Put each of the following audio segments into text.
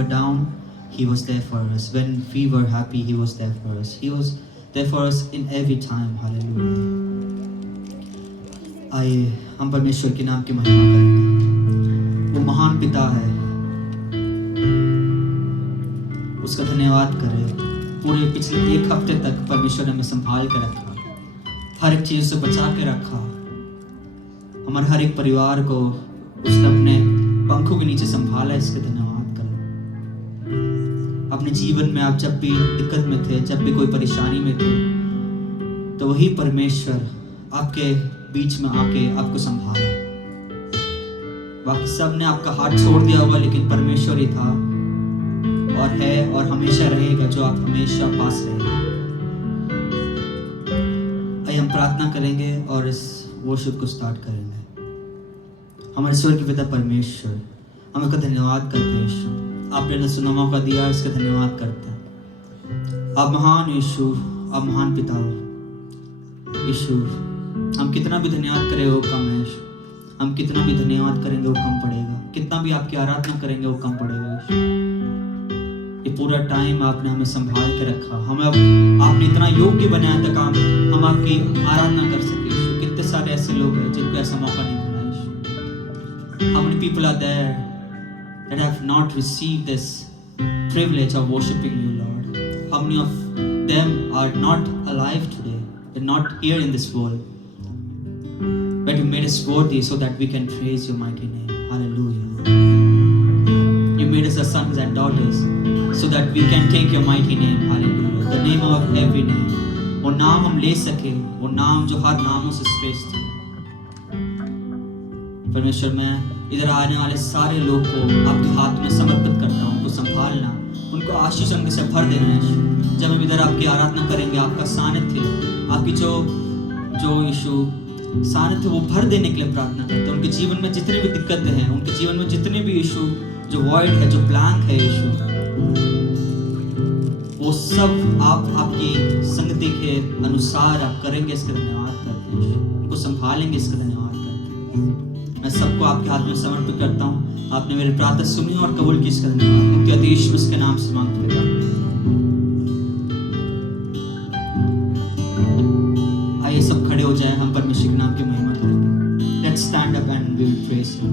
were down, He was there for us. When we were happy, He was there for us. He was there for us in every time. Hallelujah. आइए हम परमेश्वर के नाम की महिमा करेंगे। वो महान पिता है, उसका धन्यवाद करें। पूरे पिछले एक हफ्ते तक परमेश्वर ने हमें संभाल कर रखा, हर एक चीज से बचा के रखा। हमारे हर एक परिवार को उसने अपने पंखों के नीचे संभाला। इसके धन्यवाद करें। अपने जीवन में आप जब भी दिक्कत में थे, जब भी कोई परेशानी में थे, तो वही परमेश्वर आपके बीच में आके आपको संभाला। बाकी सब ने आपका हाथ छोड़ दिया होगा, लेकिन परमेश्वर ही था और है और हमेशा रहेगा, जो आप हमेशा पास रहेगा। आइए हम प्रार्थना करेंगे और इस वर्शिप को स्टार्ट करेंगे। हमारे स्वर्ग के पिता परमेश्वर, हम आपका धन्यवाद करते हैं यीशु, आपने न सुना मौका दिया, इसका धन्यवाद करते हैं। आप महान यीशु, आप महान पिता हो यीशु। हम कितना भी धन्यवाद करें वो कम है यीशु, हम कितना भी धन्यवाद करेंगे वो कम पड़ेगा, कितना भी आपकी आराधना करेंगे वो कम पड़ेगा यीशु। ये पूरा टाइम आपने हमें संभाल के रखा, हमें आपने इतना योग्य बनाया था काम हम आपकी आराधना कर सके यीशु। कितने सारे ऐसे लोग हैं जिनको ऐसा मौका नहीं मिला यीशु। How many people are there that have not received this privilege of worshiping you, Lord? How many of them are not alive today? They're not here in this world. But you made us worthy so that we can praise your mighty name. Hallelujah. You made us as sons and daughters so that we can take your mighty name. Hallelujah. The name of every name. वो नाम हम ले सके, वो नाम जो हर नामों से श्रेष्ठ है। परमेश्वर, मैं इधर आने वाले सारे लोग को आपके हाथ में समर्पित करता हूँ। उनको संभालना, उनको आशीष अंग से भर देना है। जब हम इधर आपकी आराधना करेंगे, आपका सानिध्य, आपकी जो यीशु सानिध्य वो भर देने के लिए प्रार्थना करते हैं। उनके जीवन में जितनी भी दिक्कतें हैं, उनके जीवन में जितने भी यीशु जो वॉइड है, जो ब्लैंक है यीशु, वो सब आपकी संगति के अनुसार आप करेंगे। इसका धन्यवाद करते हैं। उनको संभालेंगे, इसका धन्यवाद करते हैं। मैं सबको आपके हाथ में समर्पित करता हूँ। आपने मेरी प्रार्थना सुनी और कबूल की, इसका धन्यवाद। मुक्ति आदेश में इसके नाम से मांगते हैं। आइए सब खड़े हो जाएं, हम परमेश्वर के नाम की महिमा करेंगे। Let's stand up and we will praise him.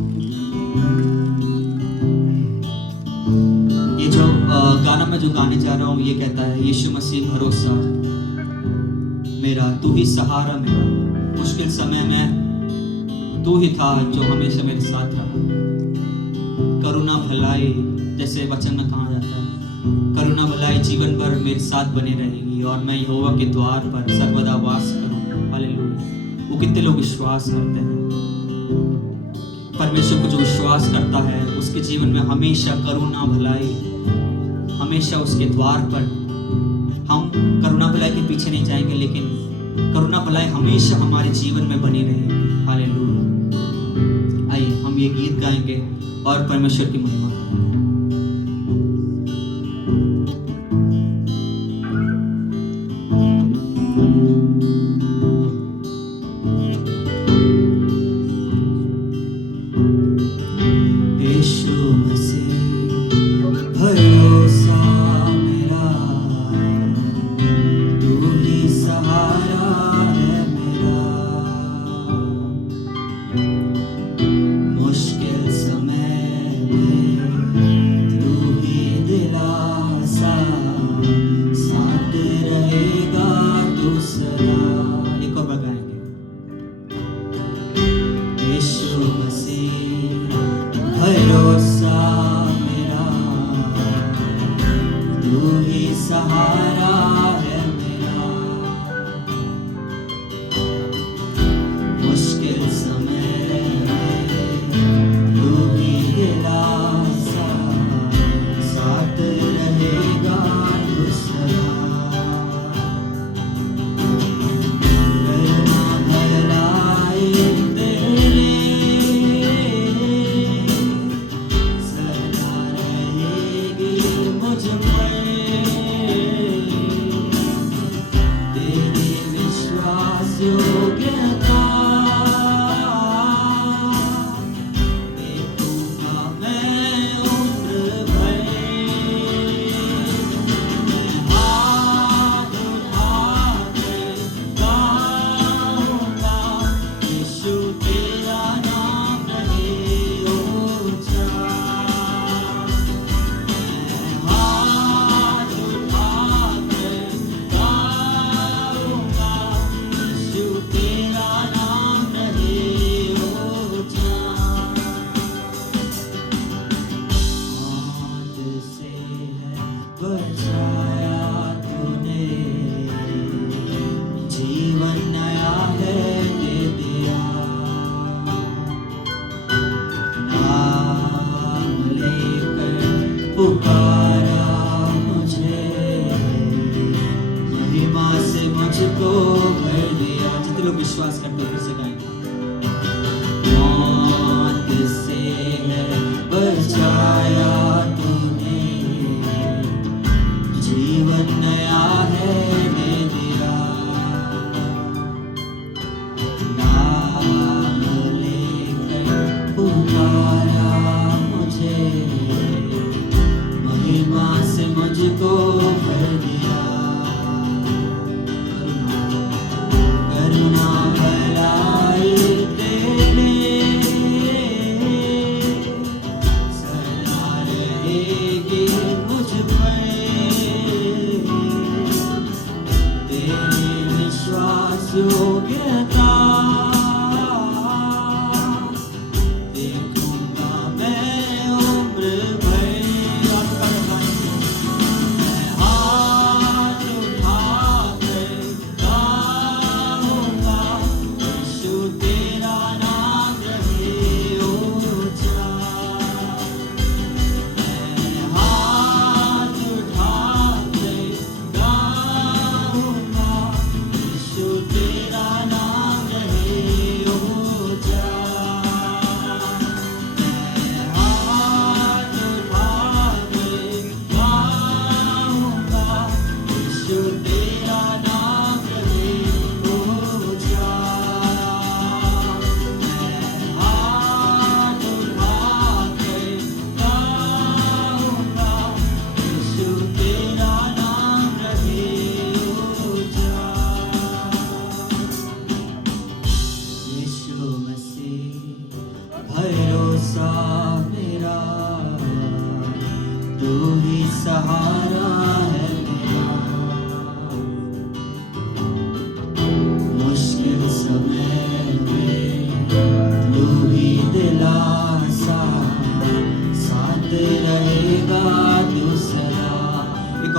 ये जो गाना मैं जो गाने जा रहा हूँ, ये कहता है, यीशु मसीह भरोसा मेरा, तू ही सहारा मेरा, मुश्किल समय में तू ही था जो हमेशा मेरे साथ रहा। करुणा भलाई, जैसे वचन में कहा जाता है, करुणा भलाई जीवन भर मेरे साथ बने रहेगी और मैं यहोवा के द्वार पर सर्वदा वास करूंगा। हालेलुया। वो कितने लोग विश्वास करते हैं? परमेश्वर को जो विश्वास करता है, उसके जीवन में हमेशा करुणा भलाई, हमेशा उसके द्वार पर। हम करुणा भलाई के पीछे नहीं जाएंगे, लेकिन करुणा भलाई हमेशा हमारे जीवन में बनी रहेगी। हालेलुया। आइए हम ये गीत गाएंगे और परमेश्वर की महिमा करेंगे। मुश्किल समय में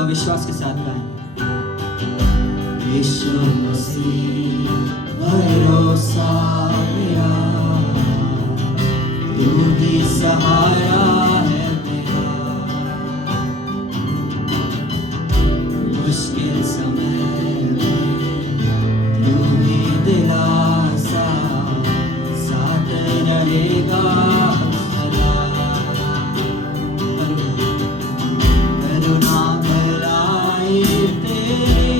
विश्वास के साथ गाएंगे। यीशु मसीह भरोसा मेरा, तू ही सहारा है मेरा, मुश्किल समय में तू ही दिलासा, साथ रहेगा सदा। करुणा भलाई तेरे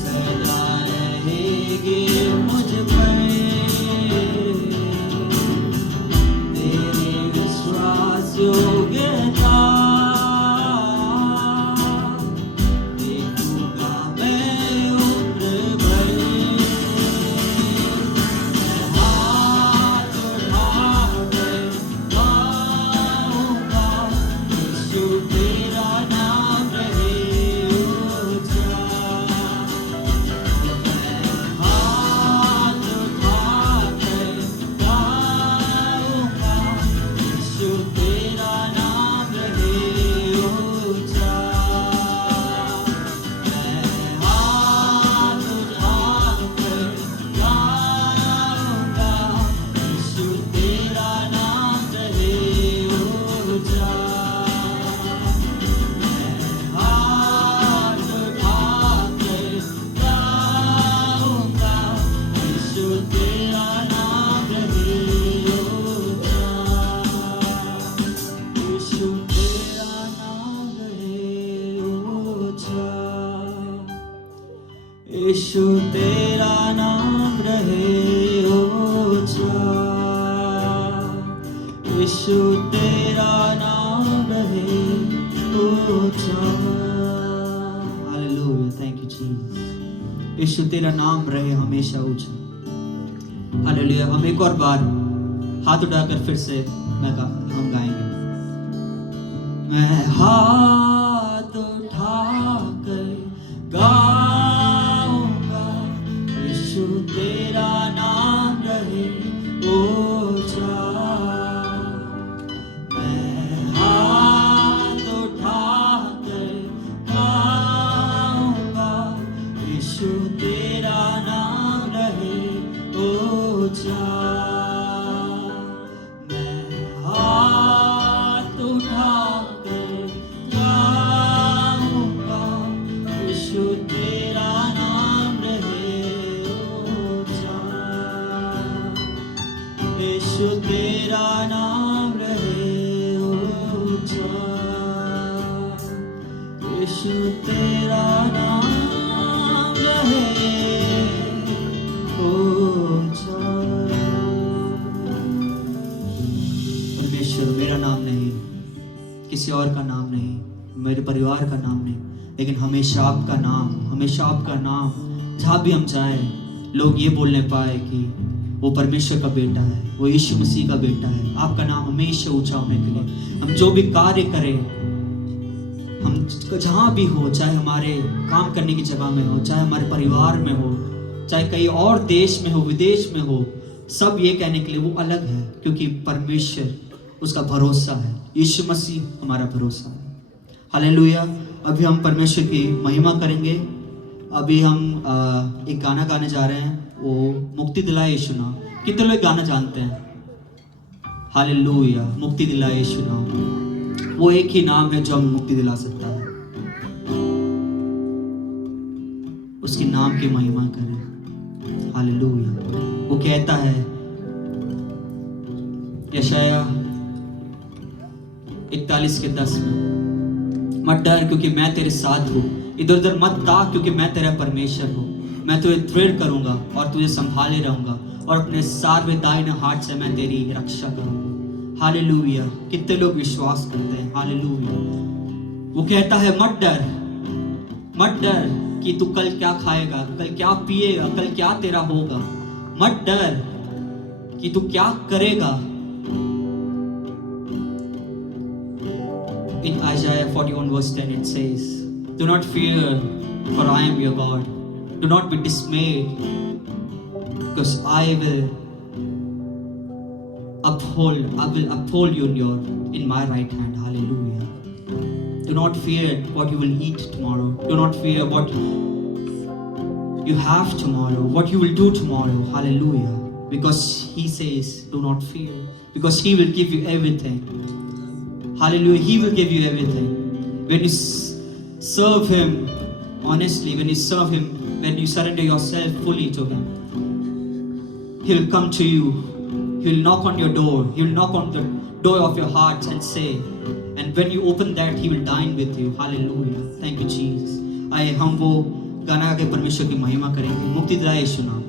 सदा रहेगी मुझ पर, तेरे विश्वास योग्यता देखूंगा मैं उम्र भर। मैं हाथ उठाकर गाऊंगा, यीशु तेरा नाम रहे ऊंचा। मैं हाथ उठाकर गाऊंगा, यीशु तेरा नाम रहे ऊंचा। मैं हाथ उठाकर गाऊंगा, यीशु तेरा नाम रहे ऊंचा। मैं हाथ उठाकर गाऊंगा, यीशु तेरा नाम रहे ऊंचा। यीशु तेरा नाम रहे ऊंचा। यीशु तेरा नाम रहे ऊंचा। यीशु तेरा नाम रहे ऊंचा। Hallelujah, thank you Jesus. यीशु तेरा नाम रहे हमेशा ऊंचा। हालेलुया। हम एक और बार हाथ उठाकर फिर से हम गाएंगे। मैं हाथ उठाकर गाऊंगा, यीशु तेरा नाम रहे ऊंचा। मैं हाथ उठाकर गाऊंगा, यीशु तेरा नाम रहे ऊंचा। मैं हाथ उठाकर गाऊंगा, यीशु तेरा नाम रहे ऊंचा। यीशु तेरा नाम रहे ऊंचा। यीशु तेरा नाम रहे ऊंचा। परमेश्वर, मेरा नाम नहीं, किसी और का नाम नहीं, मेरे परिवार का नाम नहीं, लेकिन हमेशा आपका नाम, हमेशा आपका नाम। जहाँ भी हम जाएं, लोग ये बोलने पाए कि वो परमेश्वर का बेटा है, वो यीशु मसीह का बेटा है। आपका नाम हमेशा ऊंचा होने के लिए हम जो भी कार्य करें, हम जहाँ भी हो, चाहे हमारे काम करने की जगह में हो, चाहे हमारे परिवार में हो, चाहे कहीं और देश में हो, विदेश में हो, सब ये कहने के लिए वो अलग है, क्योंकि परमेश्वर उसका भरोसा है। यीशु मसीह हमारा भरोसा है। हालेलुया। अभी हम परमेश्वर की महिमा करेंगे। अभी हम एक गाना गाने जा रहे हैं, वो मुक्ति दिलाए यीशु नाम। कितने लोग गाना जानते हैं? हालेलुया। मुक्ति दिलाए यीशु नाम, वो एक ही नाम है जो हमें मुक्ति दिला सकता है। उसके नाम की महिमा करें। हालेलुया। वो कहता है यशाया 41:10 में, मत डर क्योंकि मैं तेरे साथ हूँ, इधर उधर मत ताक क्योंकि मैं तेरा परमेश्वर हूँ। मैं तुझे दृढ़ करूंगा और तुझे संभाले रहूंगा, और अपने सारे दाहिने हाथ से मैं तेरी रक्षा करूंगा। हालेलुया। कितने लोग विश्वास करते हैं? हालेलुया। वो कहता है मत डर, मत डर कि तू कल क्या खाएगा, कल क्या पिएगा, कल क्या तेरा होगा। मत डर कि तू क्या करेगा। In Isaiah 41:10 it says, "Do not fear, for I am your God. Do not be dismayed, because I will uphold you in my right hand." Hallelujah. Do not fear what you will eat tomorrow. Do not fear what you have tomorrow, what you will do tomorrow. Hallelujah. Because He says, do not fear. Because He will give you everything. Hallelujah. He will give you everything. When you serve Him honestly, when you serve Him, when you surrender yourself fully to Him, He will come to you. He will knock on your door. He will knock on the door of your heart and say, and when you open that, He will dine with you. Hallelujah. Thank you, Jesus. आइए हम वो गाना के परमेश्वर की महिमा करेंगे. मुक्तिदाता यीशु नाम.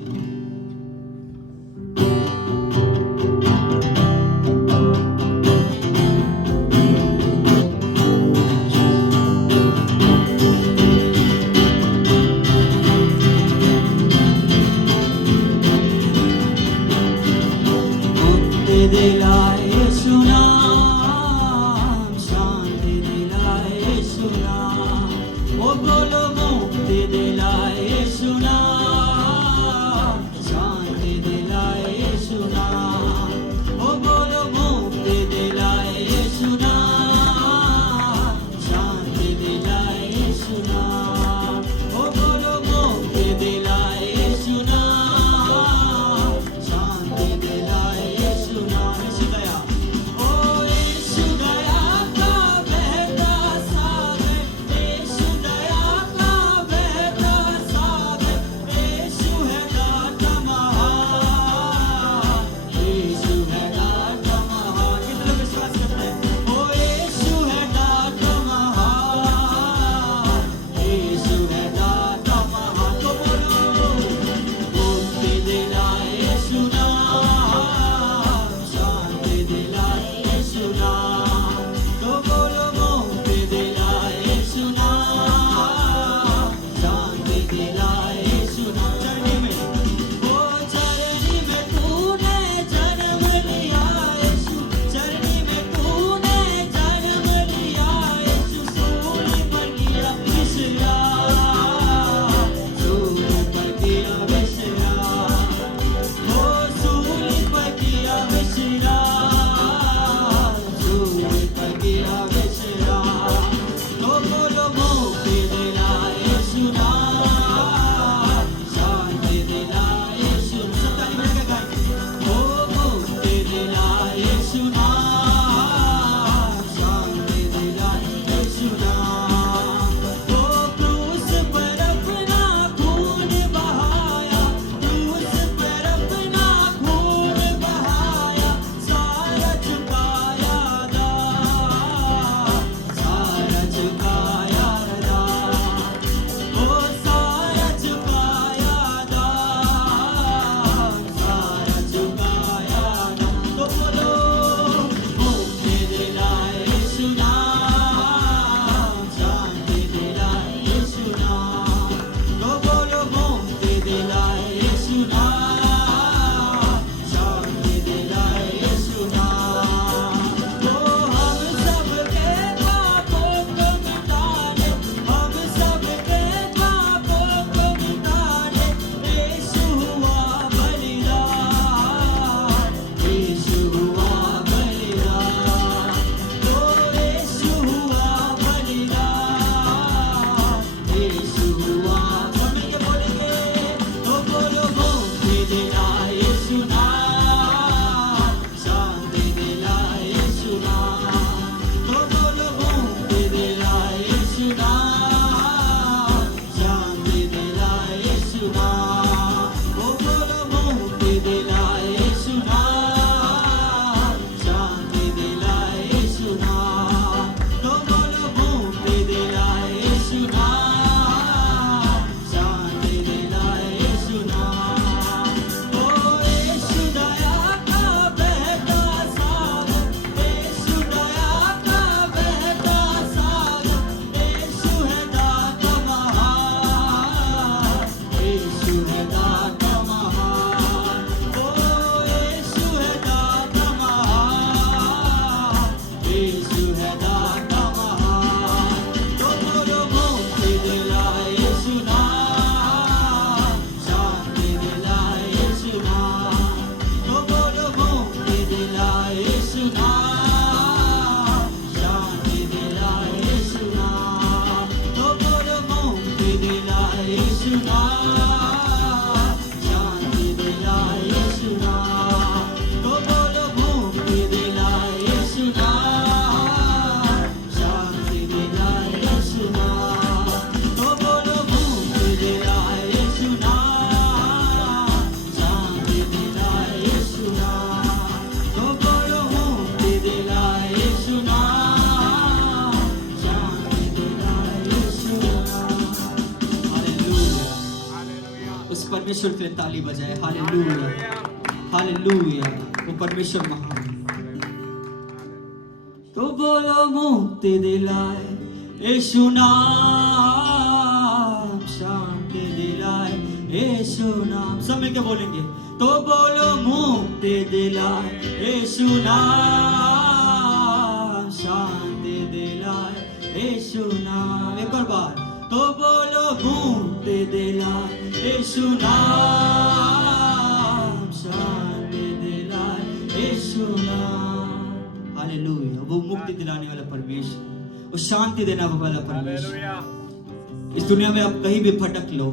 परमेश्वर के लिए ताली बजाए। हालेलुया, हालेलुया, वो परमेश्वर महान। तो बोलो मुक्ति दिलाए यीशु नाम, शांति दिलाए यीशु नाम। सब मिलके बोलेंगे, तो बोलो मुक्ति दिलाए यीशु नाम, शांति दिलाए यीशु नाम। एक और बार, तो बोलो मुक्ति दिलाए यीशु नाम, शांति दिलाए यीशु नाम। हालेलुया, वो मुक्ति दिलाने वाला परमेश्वर, वो शांति देने वाला परमेश्वर। इस दुनिया में आप कहीं भी भटक लो,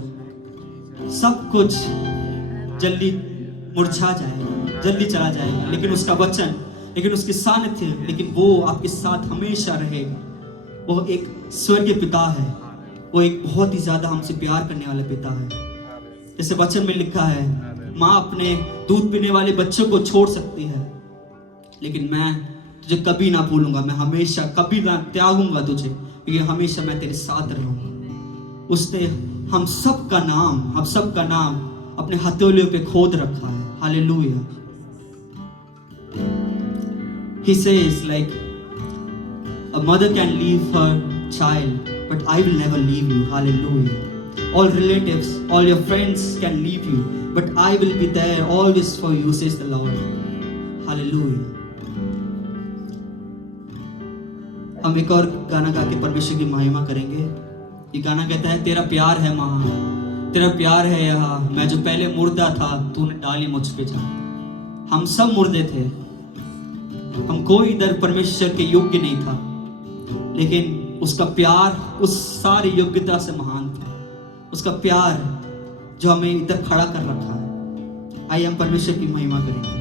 सब कुछ जल्दी मुरझा जाएगा, जल्दी चला जाएगा, लेकिन उसका वचन, लेकिन उसकी सानिध्य, लेकिन वो आपके साथ हमेशा रहेगा। वो एक स्वर्गीय पिता है, वो एक बहुत ही ज्यादा हमसे प्यार करने वाला पिता है। जैसे वचन में लिखा है, माँ अपने दूध पीने वाले बच्चों को छोड़ सकती है, लेकिन मैं तुझे कभी ना भूलूंगा, मैं हमेशा कभी ना त्यागूंगा तुझे, क्योंकि हमेशा मैं तेरे साथ रहूंगा। उसने हम सब का नाम अपने हथेलियों पे खोद रखा है। Hallelujah. He says like a mother can leave her child, but I will never leave you. Hallelujah. All relatives, all your friends can leave you, but I will be there always for you, says the Lord. Hallelujah. हम एक और गाना गा के परमेश्वर की महिमा करेंगे। ये गाना कहता है, तेरा प्यार है महान, तेरा प्यार है यहाँ, मैं जो पहले मुर्दा था तूने डाली मुझ पे जान। हम सब मुर्दे थे, हम कोई इधर परमेश्वर के योग्य नहीं था, लेकिन उसका प्यार उस सारी योग्यता से महान था। उसका प्यार जो हमें इधर खड़ा कर रखा है। आइए हम परमेश्वर की महिमा करेंगे।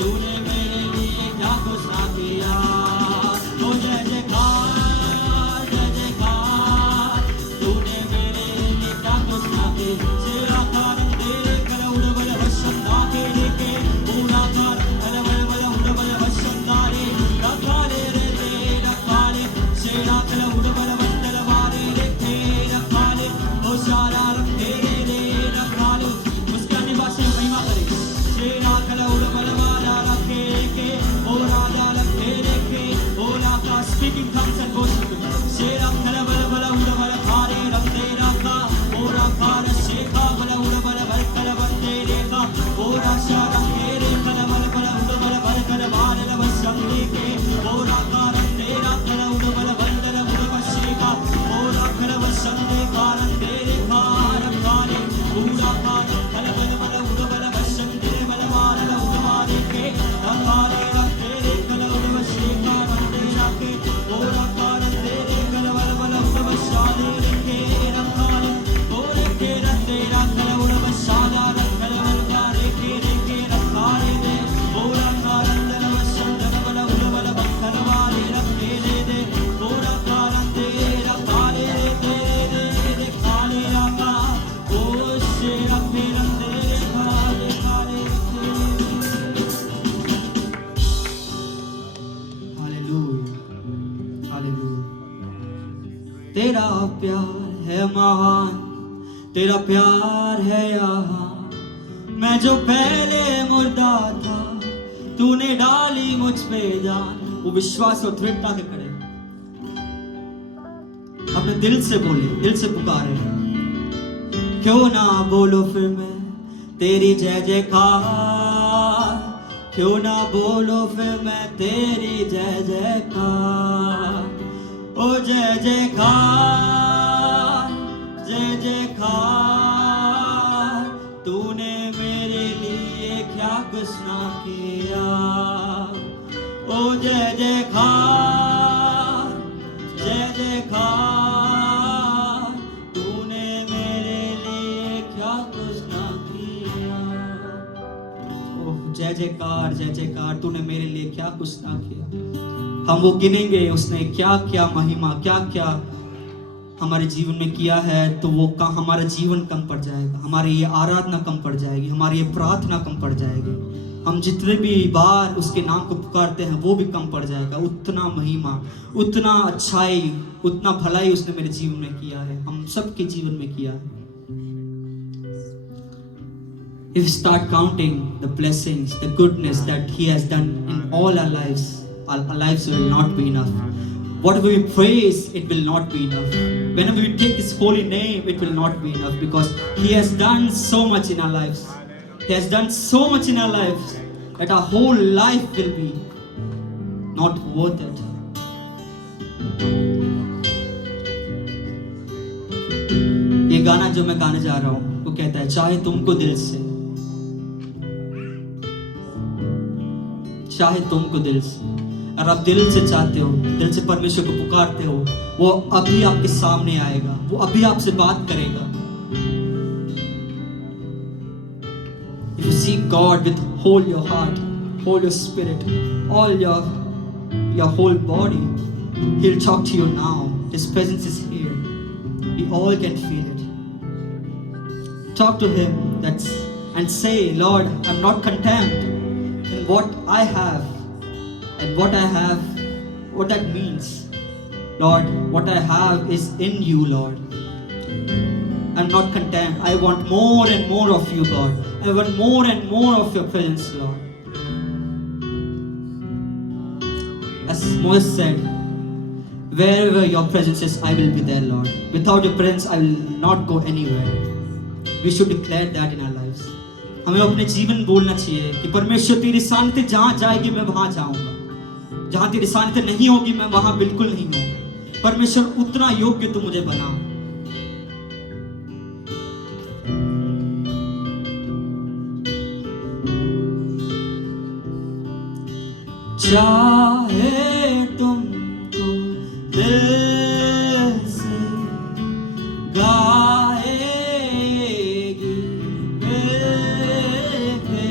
तूने मेरे लिए क्या कुछ ना किया। ओ जय जयकार जय जयकार, तूने मेरे लिए क्या कुछ ना किया। सेरा कारण तेरे कल उड़ बल वसंता के लेके पूरा कर बल बल बल उड़ बल वसंता रे रखाले रे ते रखाले। सेरा कल उड़ बल वंदल वारे लेके रखाले। ओ सारा रखे रे रखाले। उसके आदिवासी महिमा करे। सेरा कल उड़ बल वाला रखे के ओ राजा रखे के ओ राजा स्पीकिंग tongues and worship. सेरा कल बल बल उड़ बल खारे रखे रखा ओ रखा शेखा बल उड़ बल बल कल बंदे रेखा ओ राशा रखे रे कल बल बल उड़ बल बल कल बाल वसंते के ओ राखा रखे कल उड़ बल बंदल उड़ बशेखा ओ राखल वसंते कारण तेरे खार खाने पूरा खार कल बल बल उड़ बल वसंते बल बाल उड़ मारे के रखाले रखे रे कल उड़ बशेखा बंदे रखे ओ राखा रखे रे कल बल बल उड़ बशाले रखे रखाले ओ रखे रखे कल उड़ बशाला रखल बल का रेखे रखाले दे ओ राखा रंदल वसंत बल उड़ बल बखल वाले रखे दे ओ राखा रंदे रखाले दे खाले राखा ओ से रखे रंदे खाले खाले। Hallelujah hallelujah. तेरा प्यार है महान, तेरा प्यार है यहाँ। मैं जो पहले मुर्दा था, तूने डाली मुझ पे जान। वो विश्वास और दृढ़ता के करे, अपने दिल से बोले, दिल से पुकारे। क्यों ना बोलो फिर मैं तेरी जय जयकार, क्यों ना बोलो फिर मैं तेरी जय जयकार। ओ जय जयकार जय जयकार, तूने मेरे लिए क्या कुछ ना किया। ओ जय जयकार जय जयकार, तूने मेरे लिए क्या कुछ ना किया। ओह जय जयकार, तूने मेरे लिए क्या कुछ ना किया। हम वो गिनेंगे उसने क्या क्या महिमा, क्या क्या हमारे जीवन में किया है, तो वो हमारा जीवन कम पड़ जाएगा, हमारी ये आराधना कम पड़ जाएगी, हमारी ये प्रार्थना कम पड़ जाएगी। हम जितने भी बार उसके नाम को पुकारते हैं वो भी कम पड़ जाएगा। उतना महिमा, उतना अच्छाई, उतना भलाई उसने मेरे जीवन में किया है, हम सबके जीवन में किया है। If we start counting the blessings, the goodness that He has done in all our lives will not be enough. Whatever we praise, it will not be enough. Whenever we take His holy name, it will not be enough, because He has done so much in our lives. He has done so much in our lives that our whole life will be not worth it. ये गाना जो मैं गाने जा रहा हूँ वो कहता है, चाहे तुमको दिल से, चाहे तुमको दिल से, और आप दिल से चाहते हो, दिल से परमेश्वर को पुकारते हो, वो अभी आपके सामने आएगा, वो अभी आपसे बात करेगा। If you seek God with whole your heart, whole your spirit, all your whole body, He'll talk to you now. His presence is here. We all can feel it. Talk to Him and say, Lord, I'm not content in what I have. And what I have, what that means, Lord, what I have is in you, Lord. I'm not content. I want more and more of you, God. I want more and more of your presence, Lord. As Moses said, wherever your presence is, I will be there, Lord. Without your presence, I will not go anywhere. We should declare that in our lives. हमें अपने जीवन बोलना चाहिए कि परमेश्वर तेरी सानिध्य जहाँ जाएगी मैं वहाँ जाऊँगा, जहाँ तेरी सानिध्य नहीं होगी मैं वहाँ बिल्कुल नहीं हूँ। परमेश्वर उतना योग्य तू मुझे बना। चाहे तुमको दिल से गाएगी मिलके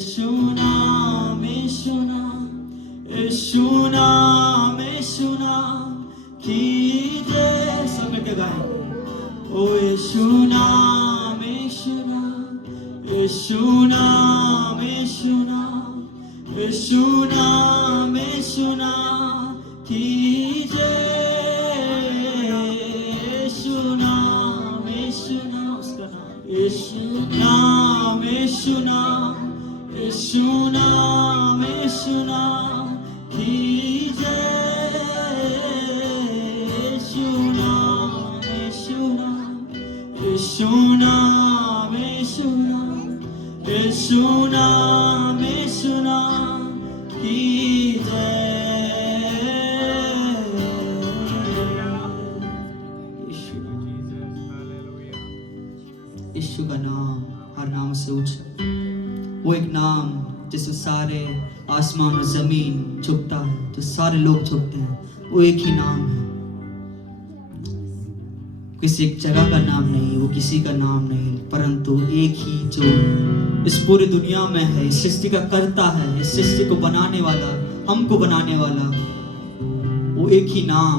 यीशु नाम, यीशु नाम, यीशु नाम, यीशु नाम की जय। सब मिलके गाएं। ओ यीशु नाम, यीशु नाम, यीशु नाम, यीशु नाम, यीशु नाम, यीशु नाम की जय। यीशु नाम, यीशु नाम, उसका नाम यीशु नाम, यीशु नाम, यीशु नाम, यीशु नाम की जय। यीशु नाम, यीशु नाम, यीशु नाम, यीशु नाम, यीशु नाम, यीशु नाम की जय। यीशु का नाम हर नाम से ऊंचा, वो एक नाम जिसमें सारे आसमान और जमीन झुकता है, जो सारे लोग झुकते हैं, वो एक ही नाम है। किसी एक जगह का नाम नहीं, वो किसी का नाम नहीं, परंतु एक ही जो इस पूरी दुनिया में है, इस सृष्टि का करता है, इस सृष्टि को बनाने वाला, हमको बनाने वाला, वो एक ही नाम,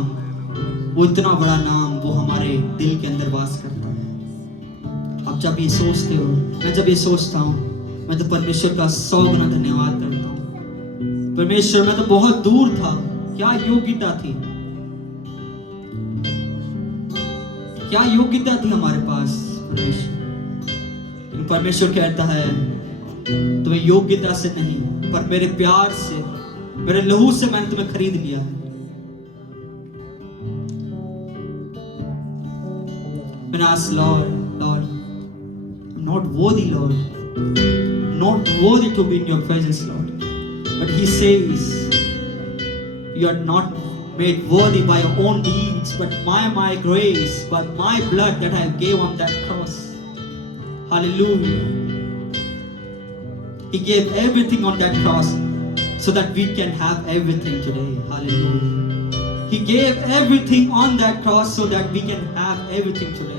वो इतना बड़ा नाम, वो हमारे दिल के अंदर वास करता है। आप जब ये सोचते हो, मैं जब ये सोचता हूँ, मैं तो परमेश्वर का 100 गुना धन्यवाद करता हूँ। परमेश्वर, मैं तो बहुत दूर था, क्या योग्यता थी, क्या योग्यता थी हमारे पास परमेश्वर। परमेश्वर कहता है तुम्हें योग्यता से नहीं, पर मेरे प्यार से, मेरे लहू से मैंने तुम्हें खरीद लिया है। मैंने आज Lord, I'm not worthy, Lord, not worthy to be in your presence, Lord, but he says you are not made worthy by your own deeds, but by my grace, by my blood that I gave on that cross. Hallelujah. He gave everything on that cross so that we can have everything today. Hallelujah. He gave everything on that cross so that we can have everything today.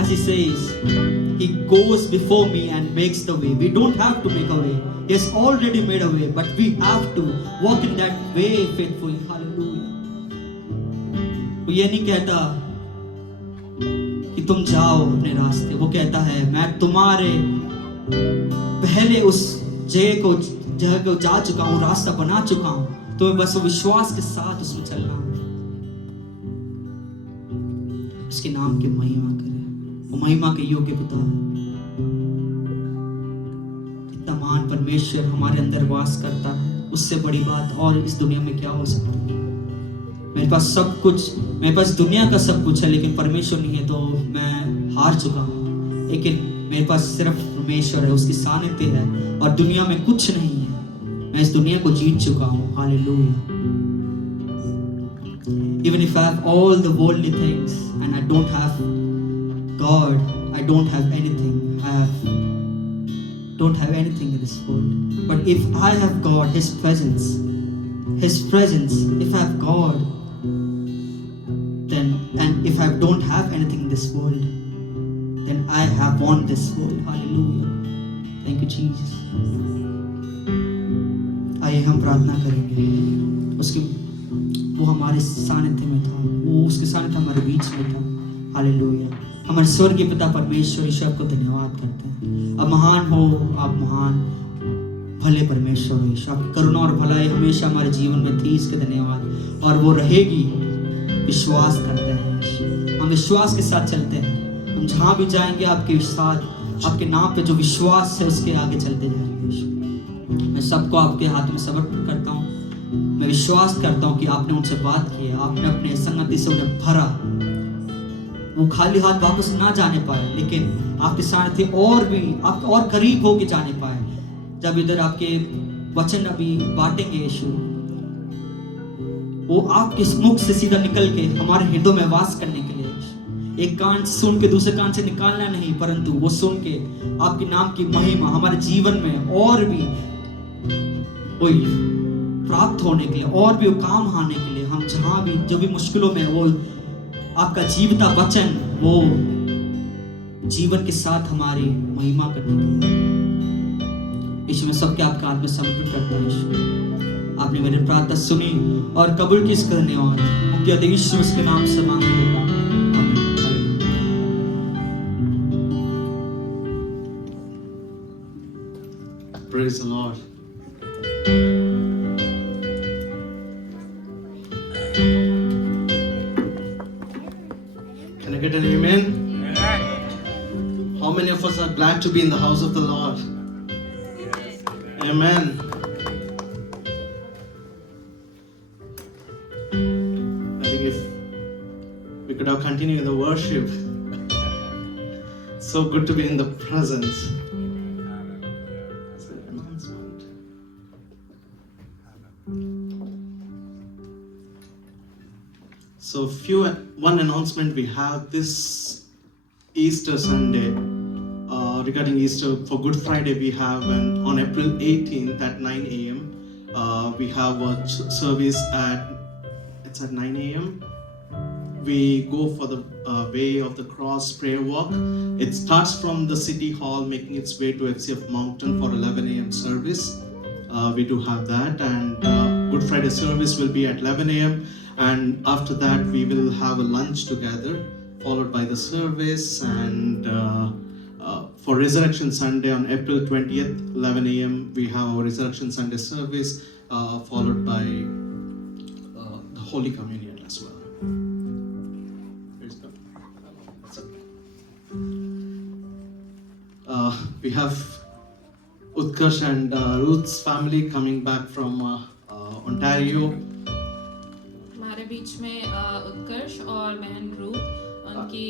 As he says, he goes before me and makes the way. We don't have to make a way. He has already made a way, but we have to walk in that way faithfully. Hallelujah. वो ये नहीं कहता कि तुम जाओ अपने रास्ते, वो कहता है मैं तुम्हारे पहले उस जगह को जा चुका हूँ, रास्ता बना चुका हूँ, तो बस विश्वास के साथ उसमें चलना है। उसके नाम की महिमा करे, वो महिमा के योग्य पिता है। इतना महान परमेश्वर हमारे अंदर वास करता है, उससे बड़ी बात और इस दुनिया में क्या हो सकती है। मेरे पास सब कुछ, मेरे पास दुनिया का सब कुछ है, लेकिन परमेश्वर नहीं है तो मैं हार चुका हूँ। लेकिन मेरे पास सिर्फ परमेश्वर है, उसकी सानिध्य है, और दुनिया में कुछ नहीं है। मैं इस दुनिया को जीत चुका हूँ। Hallelujah. Even if I have all the worldly things and I don't have God, I don't have anything. Don't have anything in this world. But if I have God, His presence, if I have God, then, and if I don't have anything in this world, then I have won this world. Hallelujah. Thank you, Jesus. आइए हम प्रार्थना करेंगे। उसकी वो हमारे सानिध्य में था, वो उसके सानिध्य हमारे बीच में था। हालेलुया। हमारे स्वर्गीय पिता परमेश्वर, ईश्वर को धन्यवाद करते हैं। अब महान हो, आप महान भले परमेश्वर हो। ईश्वर आपकी करुणा और भलाई हमेशा हमारे जीवन में थी, इसके धन्यवाद, और वो रहेगी। विश्वास करते हैं, हम विश्वास के साथ चलते हैं। हम जहाँ भी जाएंगे आपके साथ, आपके नाम पे जो विश्वास है उसके आगे चलते जाएंगे। मैं सबको आपके हाथ में समर्पित करता हूँ। मैं विश्वास करता हूँ कि आपने उनसे बात की है, आपने अपने संगति से उन्हें भरा। वो खाली हाथ वापस ना जाने पाए, लेकिन आपके साथ और भी आप और करीब होके जाने पाए। जब इधर आपके वचन अभी बांटेंगे यीशु, वो आपके मुख से सीधा निकल के हमारे हृदय में वास करने के लिए, एक कान सुन के दूसरे कान से निकालना नहीं, परंतु वो सुन के आपके नाम की महिमा हमारे जीवन में और भी कोई प्राप्त होने के लिए, और भी काम आने के लिए, हम जहां भी जो भी मुश्किलों में, वो आपका जीवता वचन वो जीवन के साथ हमारी महिमा करने के लिए। यीशु मैं सबके आपके हाथ में समर्पित करता हूं। यीशु आपने मेरी प्रार्थना सुनी और कबूल की, इसका धन्यवाद। मुक्ति अदे यीशु मसीह के नाम से मांग लेता हूं, आमीन। Praise the Lord. Can I get an amen? How many of us are glad to be in the house of the Lord? Amen. I think if we could have continued the worship, so good to be in the presence. That's an announcement. So, one announcement we have this Easter Sunday. Regarding Easter, for Good Friday, we have on April 18th at 9 a.m. We have a service it's at 9 a.m. We go for the Way of the Cross prayer walk. It starts from the City Hall, making its way to FCF Mountain for 11 a.m. service. We do have that, and Good Friday service will be at 11 a.m. And after that, we will have a lunch together, followed by the service. And for Resurrection Sunday on April 20th, 11 a.m., we have our Resurrection Sunday service, followed by the Holy Communion as well. That's okay. We have Utkarsh and Ruth's family coming back from Ontario. हमारे बीच में उत्कर्ष और बहन रूथ उनकी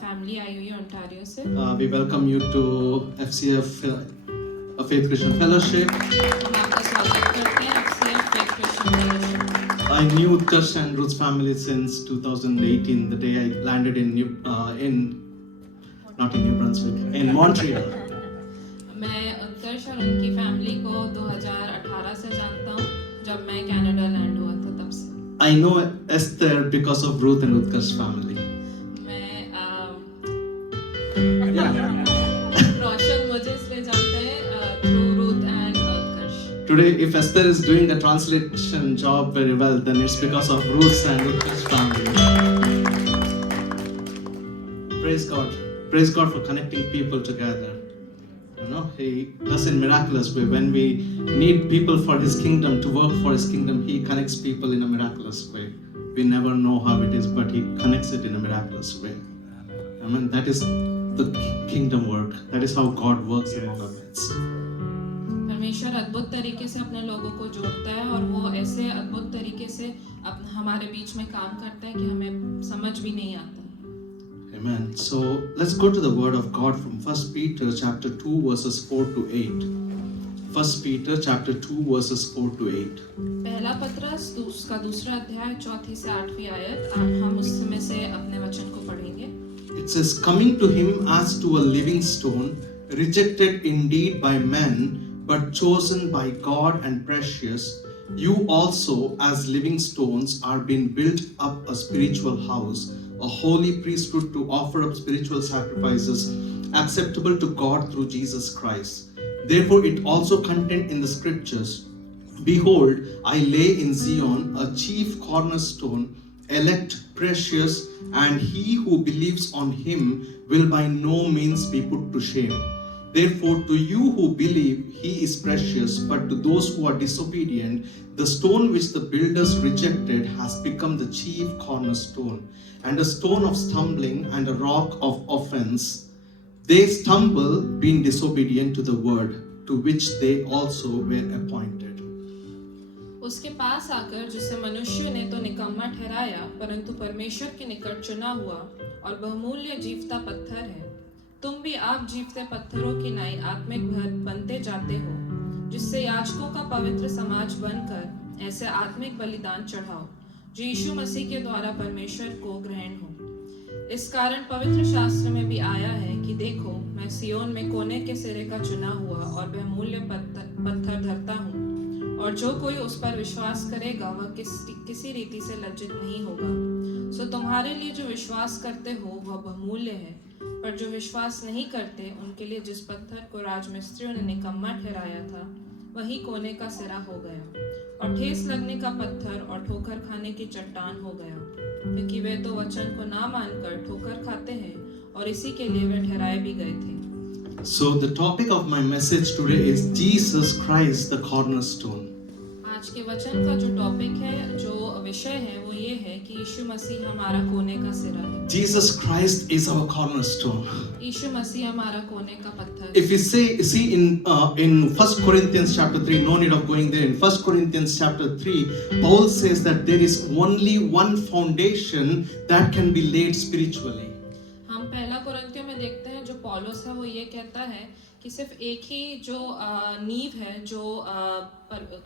family I हुई है ओंटारियो से। We welcome you to FCF Faith Christian Fellowship. हम आपका स्वागत करते हैं FCF Faith Christian Fellowship। I knew Utkarsh and Ruth's family since 2018, the day I landed not in New Brunswick, in Montreal. मैं उत्कर्ष और उनकी फैमिली को 2018 से जानता हूँ, जब मैं कनाडा लैंड हुआ था तब से। I know Esther because of Ruth and Utkarsh family. रोशन मुझे इसलिए जानते हैं through Ruth and Utkarsh. Today, if Esther is doing a translation job very well, then it's because of Ruth's and Utkarsh family. Praise God. Praise God for connecting people together. You know, He does in miraculous way. When we need people for His kingdom, to work for His kingdom, He connects people in a miraculous way. We never know how it is, but He connects it in a miraculous way. I mean, that is the kingdom work. That is how God works among our midst. परमेश्वर अद्भुत तरीके से अपने लोगों को जोड़ता है और वो ऐसे अद्भुत तरीके से हमारे बीच में काम करता है कि हमें समझ भी नहीं आता। Amen. So let's go to the word of God from 1 Peter chapter 2 verses 4 to 8. 1 Peter chapter 2 verses 4 to 8. पहला पत्रस उसका दूसरा अध्याय 4 से 8वीं आयत, हम उसमें से अपने वचन को पढ़ेंगे। It says, coming to him as to a living stone, rejected indeed by men, but chosen by God and precious, you also as living stones are being built up a spiritual house, a holy priesthood to offer up spiritual sacrifices acceptable to God through Jesus Christ. Therefore it also contained in the scriptures, behold, I lay in Zion a chief cornerstone, elect, precious, and he who believes on him will by no means be put to shame. Therefore, to you who believe, he is precious, but to those who are disobedient, the stone which the builders rejected has become the chief cornerstone, and a stone of stumbling and a rock of offense. They stumble, being disobedient to the word, to which they also were appointed. उसके पास आकर जिसे मनुष्य ने तो निकम्मा ठहराया, परंतु परमेश्वर के निकट चुना हुआ और बहुमूल्य जीवता पत्थर है। तुम भी आप जीवते पत्थरों की नाई आत्मिक बनते जाते हो, जिससे याजकों का पवित्र समाज बनकर ऐसे आत्मिक बलिदान चढ़ाओ जो यीशु मसीह के द्वारा परमेश्वर को ग्रहण हो। इस कारण पवित्र शास्त्र में भी आया है कि देखो, मैं सियोन में कोने के सिरे का चुना हुआ और बहुमूल्य पत्थर धरता हूँ, और जो कोई उस पर विश्वास करेगा वह किसी रीति से लज्जित नहीं होगा। सो तुम्हारे लिए जो विश्वास करते हो वह बहुमूल्य है, पर जो विश्वास नहीं करते उनके लिए जिस पत्थर को राजमिस्त्रियों ने निकम्मा ठहराया था वही कोने का सिरा हो गया और ठेस लगने का पत्थर और ठोकर खाने की चट्टान हो गया, क्योंकि वे तो वचन को ना मानकर ठोकर खाते हैं और इसी के लिए वे ठहराए भी गए थे। So the topic of my message today is Jesus Christ, the cornerstone. आज के वचन का जो टॉपिक है, जो विषय है, वो ये है कि यीशु मसीह हमारा कोने का सिरा है। Jesus Christ is our cornerstone. यीशु मसीह हमारा कोने का पत्थर है। If you see in 1 Corinthians chapter 3, no need of going there. In 1 Corinthians chapter 3, Paul says that there is only one foundation that can be laid spiritually. हम पहला कुरिन्थियों में देखते हैं जो पौलुस है वो ये कहता है कि सिर्फ एक ही जो नींव है जो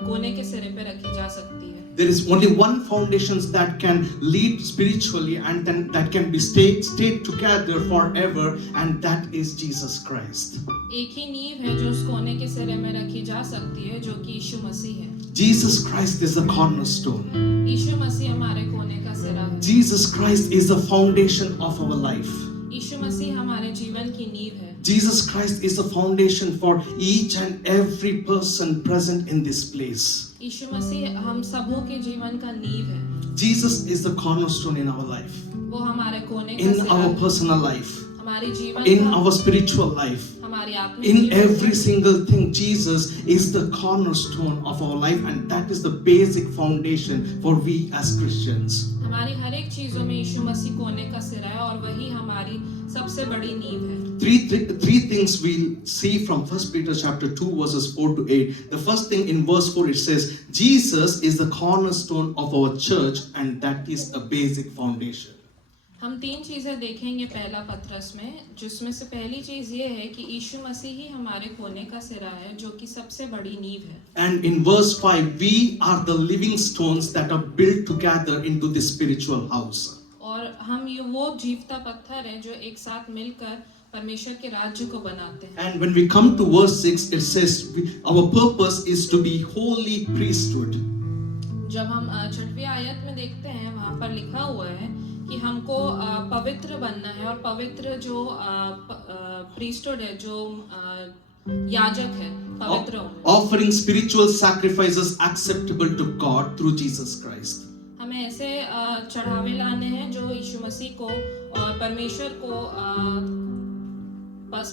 कोने के सिरे पे रखी जा सकती है। There is only one foundation that can lead spiritually and then that can be stayed together forever, and that is Jesus Christ. एक ही नींव है जो उस कोने के सिरे में रखी जा सकती है जो कि यीशु मसीह है। Jesus Christ is the cornerstone. यीशु मसीह हमारे कोने का सिरा है। Jesus Christ is the foundation of our life. यीशु मसीह हमारे जीवन की नींव है। Jesus Christ is the foundation for each and every person present in this place. यीशु मसीह हम सबों के जीवन का नींव है। Jesus is the cornerstone in our life, वो हमारे कोने का in सिरा our है। personal life, हमारे जीवन in का, our spiritual life, हमारी आत्मिक in जीवन every का, single thing. Jesus is the cornerstone of our life, and that is the basic foundation for we as Christians. हमारी हर एक चीजों में यीशु मसीह कोने का सिरा है और वही हमारी सबसे बड़ी नींव है। Three things we'll see from 1 Peter chapter 2 verses 4 to 8. The first thing in verse 4 it says, Jesus is the cornerstone of our church, and that is a basic foundation. हम तीन चीजें देखेंगे पहला पत्रस में, जिसमें से पहली चीज ये है कि यीशु मसीह ही हमारे कोने का सिरा है जो कि सबसे बड़ी नींव है। And in verse 5, we are the living stones that are built together into this spiritual house. और हम ये वो जीवता पत्थर हैं जो एक साथ मिलकर परमेश्वर के राज्य को बनाते हैं। And when we come to verse 6, it says, our purpose is to be holy priesthood. जब हम छठवीं आयत में देखते हैं वहाँ पर लिखा हुआ है कि हमको पवित्र बनना है और पवित्र जो प्रीस्टहुड है, जो याजक है, पवित्र होना। Offering spiritual sacrifices acceptable to God through Jesus Christ. हमें ऐसे चढ़ावे लाने हैं जो यीशु मसीह को और परमेश्वर को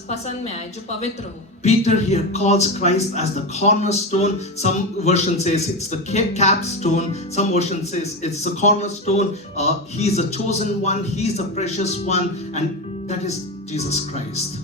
पसंद में आए, जो पवित्र हो। Peter here calls Christ as the cornerstone. Some version says it's the capstone. Some version says it's the cornerstone. He is a chosen one. He is a precious one, and that is Jesus Christ.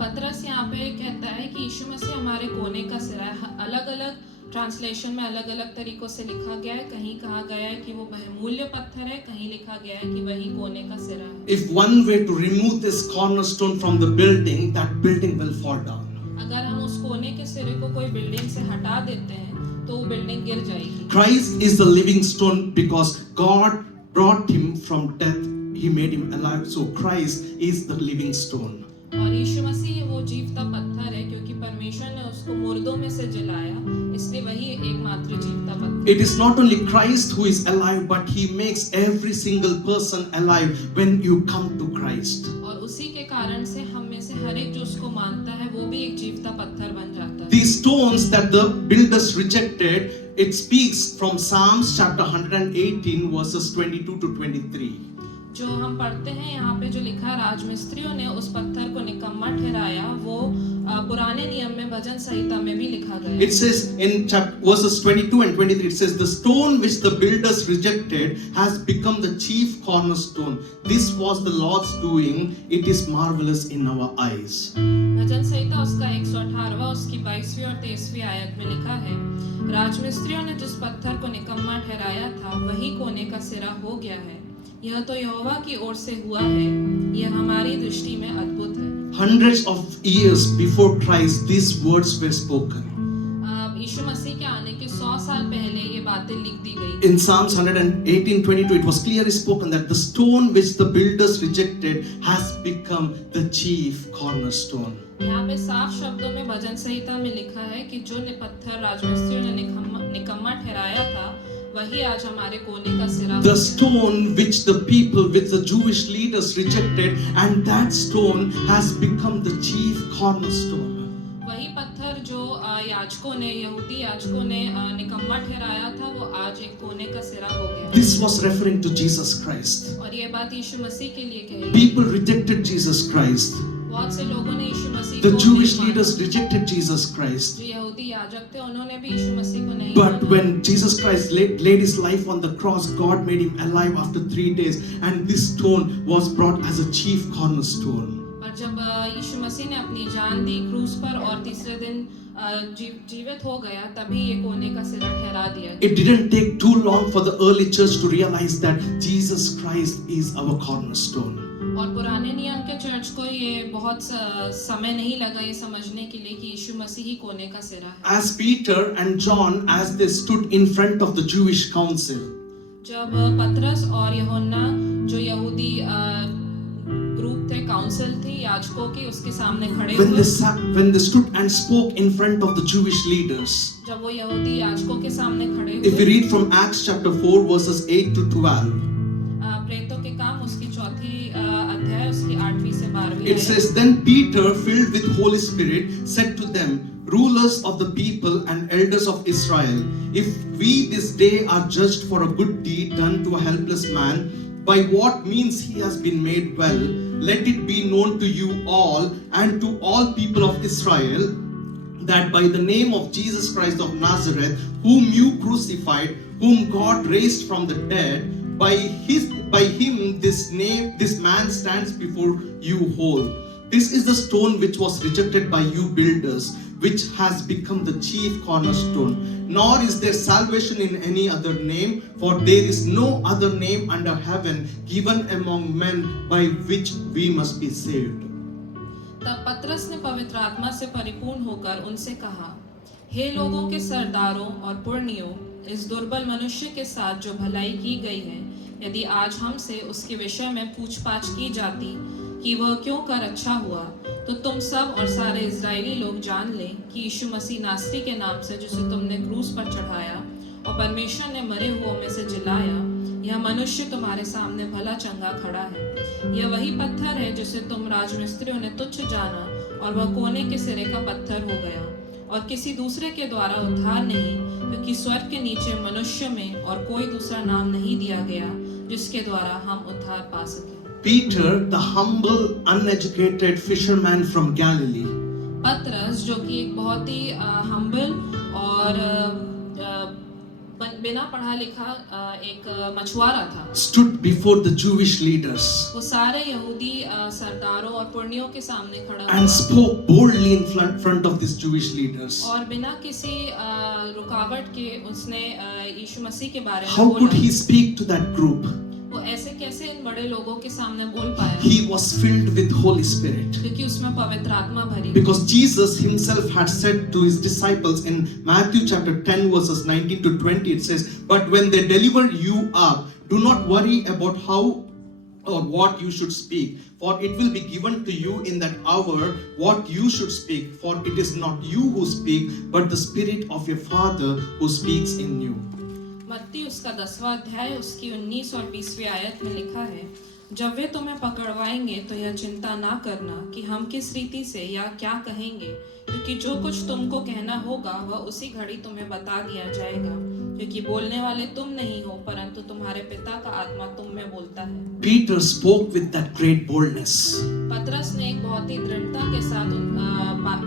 पतरस यहाँ पे कहता है कि यीशु मसीह हमारे कोने का सिरा है। अलग-अलग ट्रांसलेशन में अलग-अलग तरीकों से लिखा गया है। कहीं कहा गया है कि वो बहुमूल्य पत्थर है, कहीं लिखा गया है कि वही कोने का सिरा है। If one were to remove this cornerstone from the building, that building will fall down. अगर हम उस कोने के सिरे को कोई बिल्डिंग से हटा देते हैं तो वो बिल्डिंग गिर जाएगी। Christ is the living stone because God brought him from death. He made him alive. So Christ is the living stone. और यीशु मसीह वो जीवता पत्थर है क्योंकि परमेश्वर ने उसको मुर्दों में से जलाया, इसलिए वही एकमात्र जीवता पत्थर। It is not only Christ who is alive, but He makes every single person alive when you come to Christ. और उसी के कारण से हम में से हर एक जो उसको मानता है वो भी एक जीवता पत्थर बन जाता है। These stones that the builders rejected, it speaks from Psalms chapter 118 verses 22 to 23. जो हम पढ़ते हैं यहाँ पे जो लिखा, राजमिस्त्रियों ने उस पत्थर को निकम्मा ठहराया, वो पुराने नियम में भजन संहिता में भी लिखा गया है। It says in verses 22 and 23, it says, the stone which the builders rejected has become the chief cornerstone. This was the Lord's doing. It is marvelous in our eyes. भजन संहिता उसका 118वां उसकी 22वीं और 23वीं आयत में लिखा है, राजमिस्त्रियों ने जिस पत्थर को निकम्मा ठहराया था वही कोने का सिरा हो गया है। यह तो यहोवा की ओर से हुआ है, यह हमारी दृष्टि में अद्भुत है। Hundreds of years before Christ, these words were spoken. यीशु मसीह के आने के 100 साल पहले ये बातें लिख दी गई। In Psalms 118:22, it was clearly spoken that the stone which the builders rejected has become the chief cornerstone. यहाँ पे साफ शब्दों में भजन संहिता में लिखा है कि जो पत्थर राजमिस्त्रियों ने निकम्मा ठहराया था वही आज हमारे कोने का सिरा The हो गया। stone which the people, which the Jewish leaders rejected, and that stone has become the chief cornerstone. वही पत्थर जो याजकों ने, यहूदी याजकों ने निकम्मा ठहराया था, वो आज एक कोने का सिरा हो गया। This was referring to Jesus Christ. और ये बात यीशु मसीह के लिए कही। People rejected Jesus Christ. बहुत से लोगों ने यीशु मसीह The को Jewish नहीं माना। leaders rejected Jesus Christ. जो यहूदी याजक थे, उन्होंने भी यीशु मसीह को नहीं But माना। when Jesus Christ laid his life on the cross, God made him alive after 3 days, and this stone was brought as a chief cornerstone. पर जब यीशु मसीह ने अपनी जान दी क्रूस पर और तीसरे दिन जीवित हो गया, तभी ये कोने का सिरा ठहरा दिया गया। It didn't take too long for the early church to realize that Jesus Christ is our cornerstone. और पुराने नियम के चर्च को ये बहुत समय नहीं लगा ये समझने के लिए कि यीशु मसीह ही कोने का सिरा है। As Peter and John, as they stood in front of the Jewish council, जब पतरस और यूहन्ना जो यहूदी ग्रुप थे, काउंसिल थी याजकों की, उसके सामने खड़े हुए, when they stood and spoke in front of the Jewish leaders. जब वो यहूदी याजकों के सामने खड़े If we हुए, read from Acts chapter 4 verses 8 to 12, प्रेरितों के काम उसकी 4th अध्याय उसकी 8वीं से 12वीं it says, Then Peter, filled with Holy Spirit, said to them, Rulers of the people and elders of Israel, if we this day are judged for a good deed done to a helpless man, by what means he has been made well, let it be known to you all and to all people of Israel, that by the name of Jesus Christ of Nazareth, whom you crucified, whom God raised from the dead, by him this man stands before you whole. This is the stone which was rejected by you builders, which has become the chief cornerstone. Nor is there salvation in any other name, for there is no other name under heaven given among men by which we must be saved. तब पतरस ने पवित्र आत्मा से परिपूर्ण होकर उनसे कहा, हे लोगों के सरदारों और पुरनियों, इस दुर्बल मनुष्य के साथ जो भलाई की गई है, यदि आज हमसे उसके विषय में पूछताछ की जाती कि वह क्यों कर अच्छा हुआ, तो तुम सब और सारे इजरायली लोग जान लें कि यीशु मसीह नासरी के नाम से, जिसे तुमने क्रूस पर चढ़ाया और परमेश्वर ने मरे हुओं में से जिलाया, यह मनुष्य तुम्हारे सामने भला चंगा खड़ा है। यह वही पत्थर है जिसे तुम राजमिस्त्रियों ने तुच्छ जाना, और वह कोने के सिरे का पत्थर हो गया, और किसी दूसरे के द्वारा उद्धार नहीं, क्योंकि स्वर्ग के नीचे मनुष्य में और कोई दूसरा नाम नहीं दिया गया जिसके द्वारा हम उद्धार पा सकें। Peter, the humble, uneducated fisherman from Galilee, पतरस जो कि एक बहुत ही हम्बल और बिना पढ़ा लिखा एक मछुआरा था, stood before the Jewish leaders वो सारे यहूदी सरदारों और पुरनियों के सामने खड़ा and हुआ spoke boldly in front of these Jewish leaders. और बिना किसी रुकावट के उसने यीशु मसीह के बारे में How could बोला। he speak to that group? वो ऐसे कैसे इन बड़े लोगों के सामने बोल पाया? He was filled with Holy Spirit. क्योंकि उसमें पवित्र आत्मा भरी। Because Jesus himself had said to his disciples in Matthew chapter 10 verses 19 to 20, it says, But when they deliver you up, do not worry about how or what you should speak, for it will be given to you in that hour what you should speak, for it is not you who speak, but the Spirit of your Father who speaks in you. मत्ती उसका 10वां अध्याय उसकी 19 और 20वीं आयत में लिखा है, जब वे तुम्हें पकड़वाएंगे तो यह चिंता ना करना कि हम किस रीति से या क्या कहेंगे, क्योंकि जो कुछ तुमको कहना होगा वह उसी घड़ी तुम्हें बता दिया जाएगा, क्योंकि बोलने वाले तुम नहीं हो परंतु तुम्हारे पिता का आत्मा तुम में बोलता है। Peter spoke with that great boldness पतरस ने एक बहुत ही दृढ़ता के साथ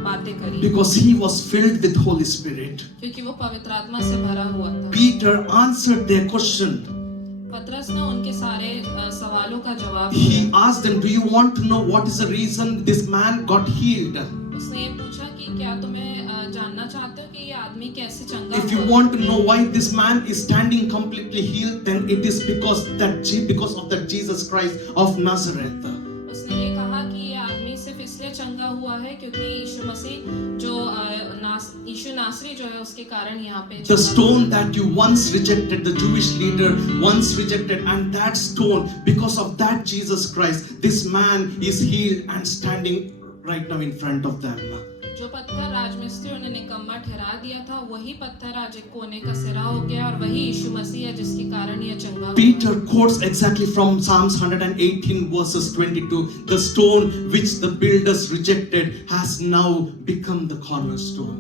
बातें करी, because he was filled with Holy Spirit. क्योंकि वो पवित्र आत्मा से भरा हुआ था। Peter answered their question. पतरस ने उनके सारे सवालों का जवाब He दिया। asked them, Do you want to know what is the reason this man got healed? उसने ये पूछा कि क्या तुम्हें जानना चाहते हो कि ये आदमी कैसे चंगा If you हुआ? want to know why this man is standing completely healed, then it is because of that Jesus Christ of Nazareth. उसने ये कहा कि ये आदमी सिर्फ इसलिए चंगा हुआ है क्योंकि यीशु मसीह जो यीशु नासरी जो है उसके कारण यहाँ पे The चंगा stone that you once rejected, the Jewish leader once rejected, and that stone, because of that Jesus Christ, this man is healed and standing right now in front of them. जो पत्थर राजमिस्त्रियों ने निकम्मा ठहरा दिया था, वही पत्थर आज एक कोने का सिरा हो गया, और वही यीशु मसीह है जिसके कारण यह चंगा हुआ। Peter quotes exactly from Psalms 118 verses 22. The stone which the builders rejected has now become the cornerstone.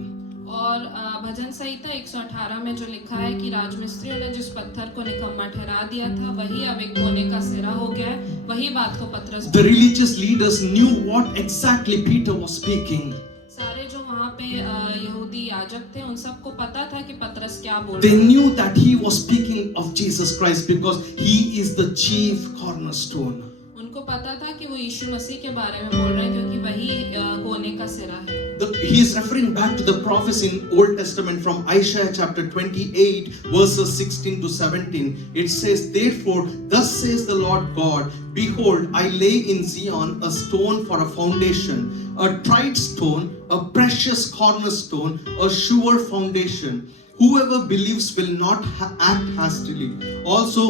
और भजन संहिता 118 में जो लिखा है कि राजमिस्त्रियों ने जिस पत्थर को निकम्मा ठहरा दिया था, वही अब एक कोने का सिरा हो गया है। वही बात को पतरस The religious leaders knew what exactly Peter was speaking. सारे जो वहाँ पे यहूदी याजक थे, उन सबको पता था कि पतरस क्या बोल They रहा है। knew that he was speaking of Jesus Christ because he is the chief cornerstone. उनको पता था कि वो यीशु मसीह के बारे में बोल रहे हैं, क्योंकि वही कोने का सिरा है। He is referring back to the prophecy in Old Testament from Isaiah chapter 28 verses 16 to 17. It says, "Therefore, thus says the Lord God, behold, I lay in Zion a stone for a foundation, a tried stone, a precious cornerstone, a sure foundation. Whoever believes will not act hastily. Also,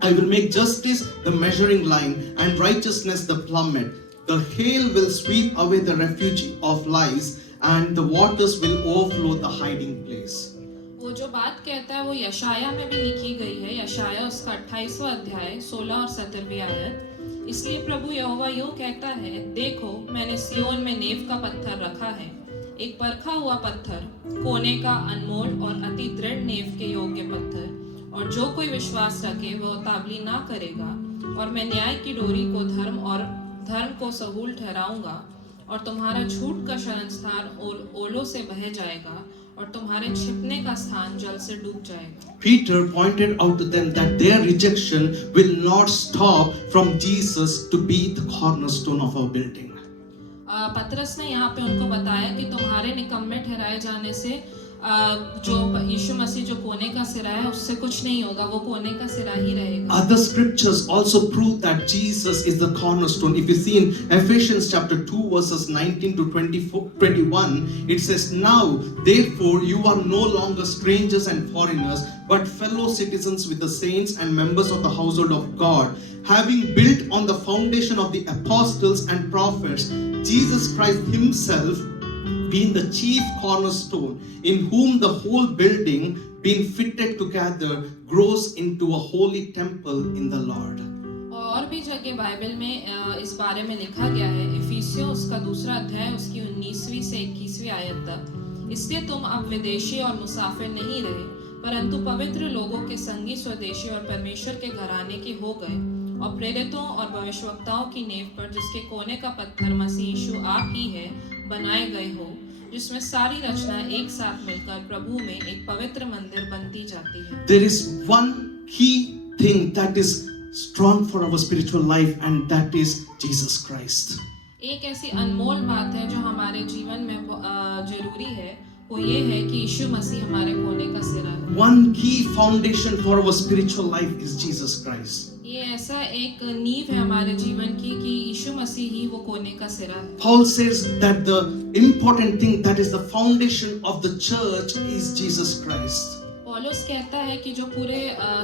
I will make justice the measuring line and righteousness the plummet. The hail will sweep away the refuge of lies, and the waters will overflow the hiding place." वो जो बात कहता है वो यशाया में भी लिखी गई है। यशाया उसका 28वां अध्याय 16 और 17वीं आयत। इसलिए प्रभु यहोवा यूं कहता है, देखो मैंने सियोन में नेव का पत्थर रखा है, एक परखा हुआ पत्थर, कोने का अनमोल और अति दृढ़ नेव के योग्य पत्थर, और जो कोई विश्वास रखे वह उतावली ना करेगा। और मैं न्याय की डोरी को धर्म को सहूल ठहराऊंगा, और तुम्हारा झूठ का शरण स्थान ओलों से बह जाएगा, और तुम्हारे छिपने का स्थान जल से डूब जाएगा। Peter pointed out to them that their rejection will not stop from Jesus to be the cornerstone of our building. पतरस ने यहाँ पे उनको बताया कि तुम्हारे निकम्मे ठहराए जाने से जो यीशु मसीह जो कोने का सिरा है, उससे कुछ नहीं होगा, वो कोने का सिरा ही रहेगा। Other scriptures also prove that Jesus is the cornerstone. If you see in Ephesians chapter 2 verses 19 to 21, it says, "Now therefore you are no longer strangers and foreigners, but fellow citizens with the saints and members of the household of God, having built on the foundation of the apostles and prophets, Jesus Christ himself being the chief cornerstone, in whom the whole building being fitted together grows into a holy temple in the Lord." और भी जगह बाइबल में इस बारे में लिखा गया है। इफिसियों उसका 2रा अध्याय उसकी 19वीं से 21वीं आयत तक, इसलिए तुम अब विदेशी और मुसाफिर नहीं रहे, परंतु पवित्र लोगों के संगी, स्वदेशी और परमेश्वर के घराने के हो गए, और प्रेरितों और भविष्यवक्ताओं की नींव पर, जिसके कोने का पत्थर मसीह यीशु आप ही है, बनाए गए हो, जिसमें सारी रचना एक साथ मिलकर प्रभु में एक पवित्र मंदिर बनती जाती है। There is one key thing that is strong for our spiritual life, and that is Jesus Christ. एक ऐसी अनमोल बात है जो हमारे जीवन में जरूरी है, वो ये है कि यीशु मसीह हमारे कोने का सिरा है। One key foundation for our spiritual life is Jesus Christ. ये ऐसा एक नींव है हमारे जीवन की कि यीशु मसीह ही वो कोने का सिरा है। Paul says that the important thing that is the foundation of the church is Jesus Christ. पौलुस कहता है कि जो पूरे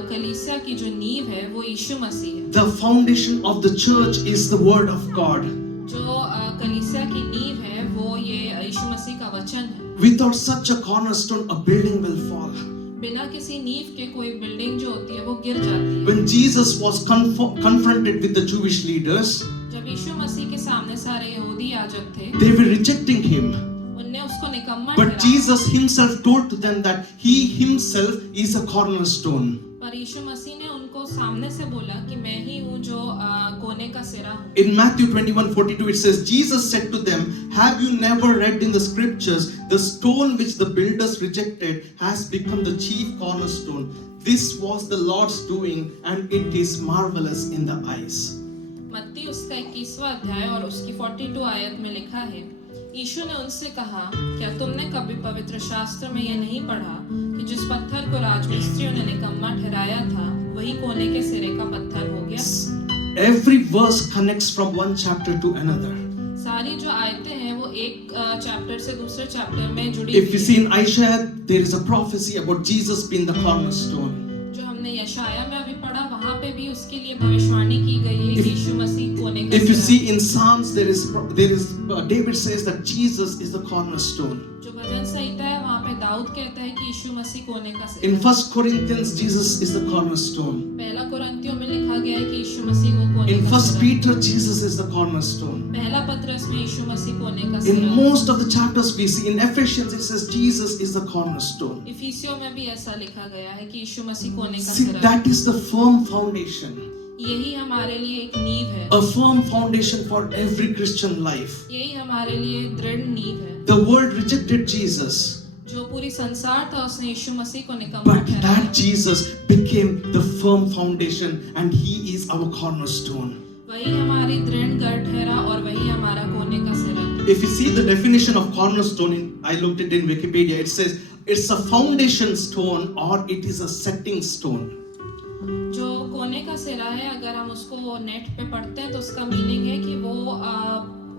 कलीसिया की जो नींव है वो यीशु मसीह है। The foundation of the church is the word of God. जो कलीसिया की नींव है वो ये यीशु मसीह का वचन है। Without such a cornerstone, a building will fall. बिना किसी नींव के कोई बिल्डिंग जो होती है वो गिर जाती है। When Jesus was confronted with the Jewish leaders, जब यीशु मसीह के सामने सारे यहूदी याजक थे, they were rejecting him. उनने उसको निकम्मा But ठहराया। Jesus himself told to them that he himself is a cornerstone. पर यीशु मसीह ने उनको सामने से बोला कि मैं ही हूँ जो कोने का सिरा हूँ। In Matthew 21:42 it says, Jesus said to them, "Have you never read in the scriptures, the stone which the builders rejected has become the chief cornerstone? This was the Lord's doing, and it is marvelous in the eyes." मत्ती उसका 21वां अध्याय और उसकी 42 आयत में लिखा है, यीशु ने उनसे कहा, क्या तुमने कभी पवित्र शास्त्र में यह नहीं पढ़ा कि जिस पत्थर को राजमिस्त्रियों ने निकम्मा ठहराया था, वही कोने के सिरे का पत्थर हो गया। Every verse connects from one chapter to another. सारी जो आयतें हैं वो एक चैप्टर से दूसरे चैप्टर में जुड़ी If you see in Isaiah, there is a prophecy about Jesus being the cornerstone. जो हमने यशाया में अभी पढ़ा, वहाँ पे पे भी उसके लिए भविष्यवाणी की गई है कि यीशु मसीह कोने का If you सिरा see है। in Psalms, David says that Jesus is the cornerstone. जो भजन संहिता है वहाँ पे दाऊद कहता है कि यीशु मसीह कोने का सिरा In है। 1 Corinthians, Jesus is the cornerstone. पहला कुरिन्थियों में लिखा गया है कि यीशु मसीह वो कोने In का 1 सिरा है। Peter, Jesus is the cornerstone. पहला पत्रस में यीशु मसीह कोने का In सिरा है। most of the chapters we see, in Ephesians it says Jesus is the cornerstone. इफिसियों में भी ऐसा लिखा गया है कि यीशु मसीह कोने का See, सिरा है। that is the firm foundation. यही हमारे लिए एक नींव है। A firm foundation for every Christian life. यही हमारे लिए दृढ़ नींव है। The world rejected Jesus, जो पूरी संसार था उसने यीशु मसीह को निकम्मा but ठहराया। that Jesus became the firm foundation and He is our cornerstone. वही हमारी दृढ़ गढ़ ठहरा और वही हमारा कोने का सिरा है। If you see the definition of cornerstone, I looked it in Wikipedia, it says it's a foundation stone or it is a setting stone. जो कोने का सिरा है, अगर हम उसको नेट पे पढ़ते हैं तो उसका मीनिंग है कि वो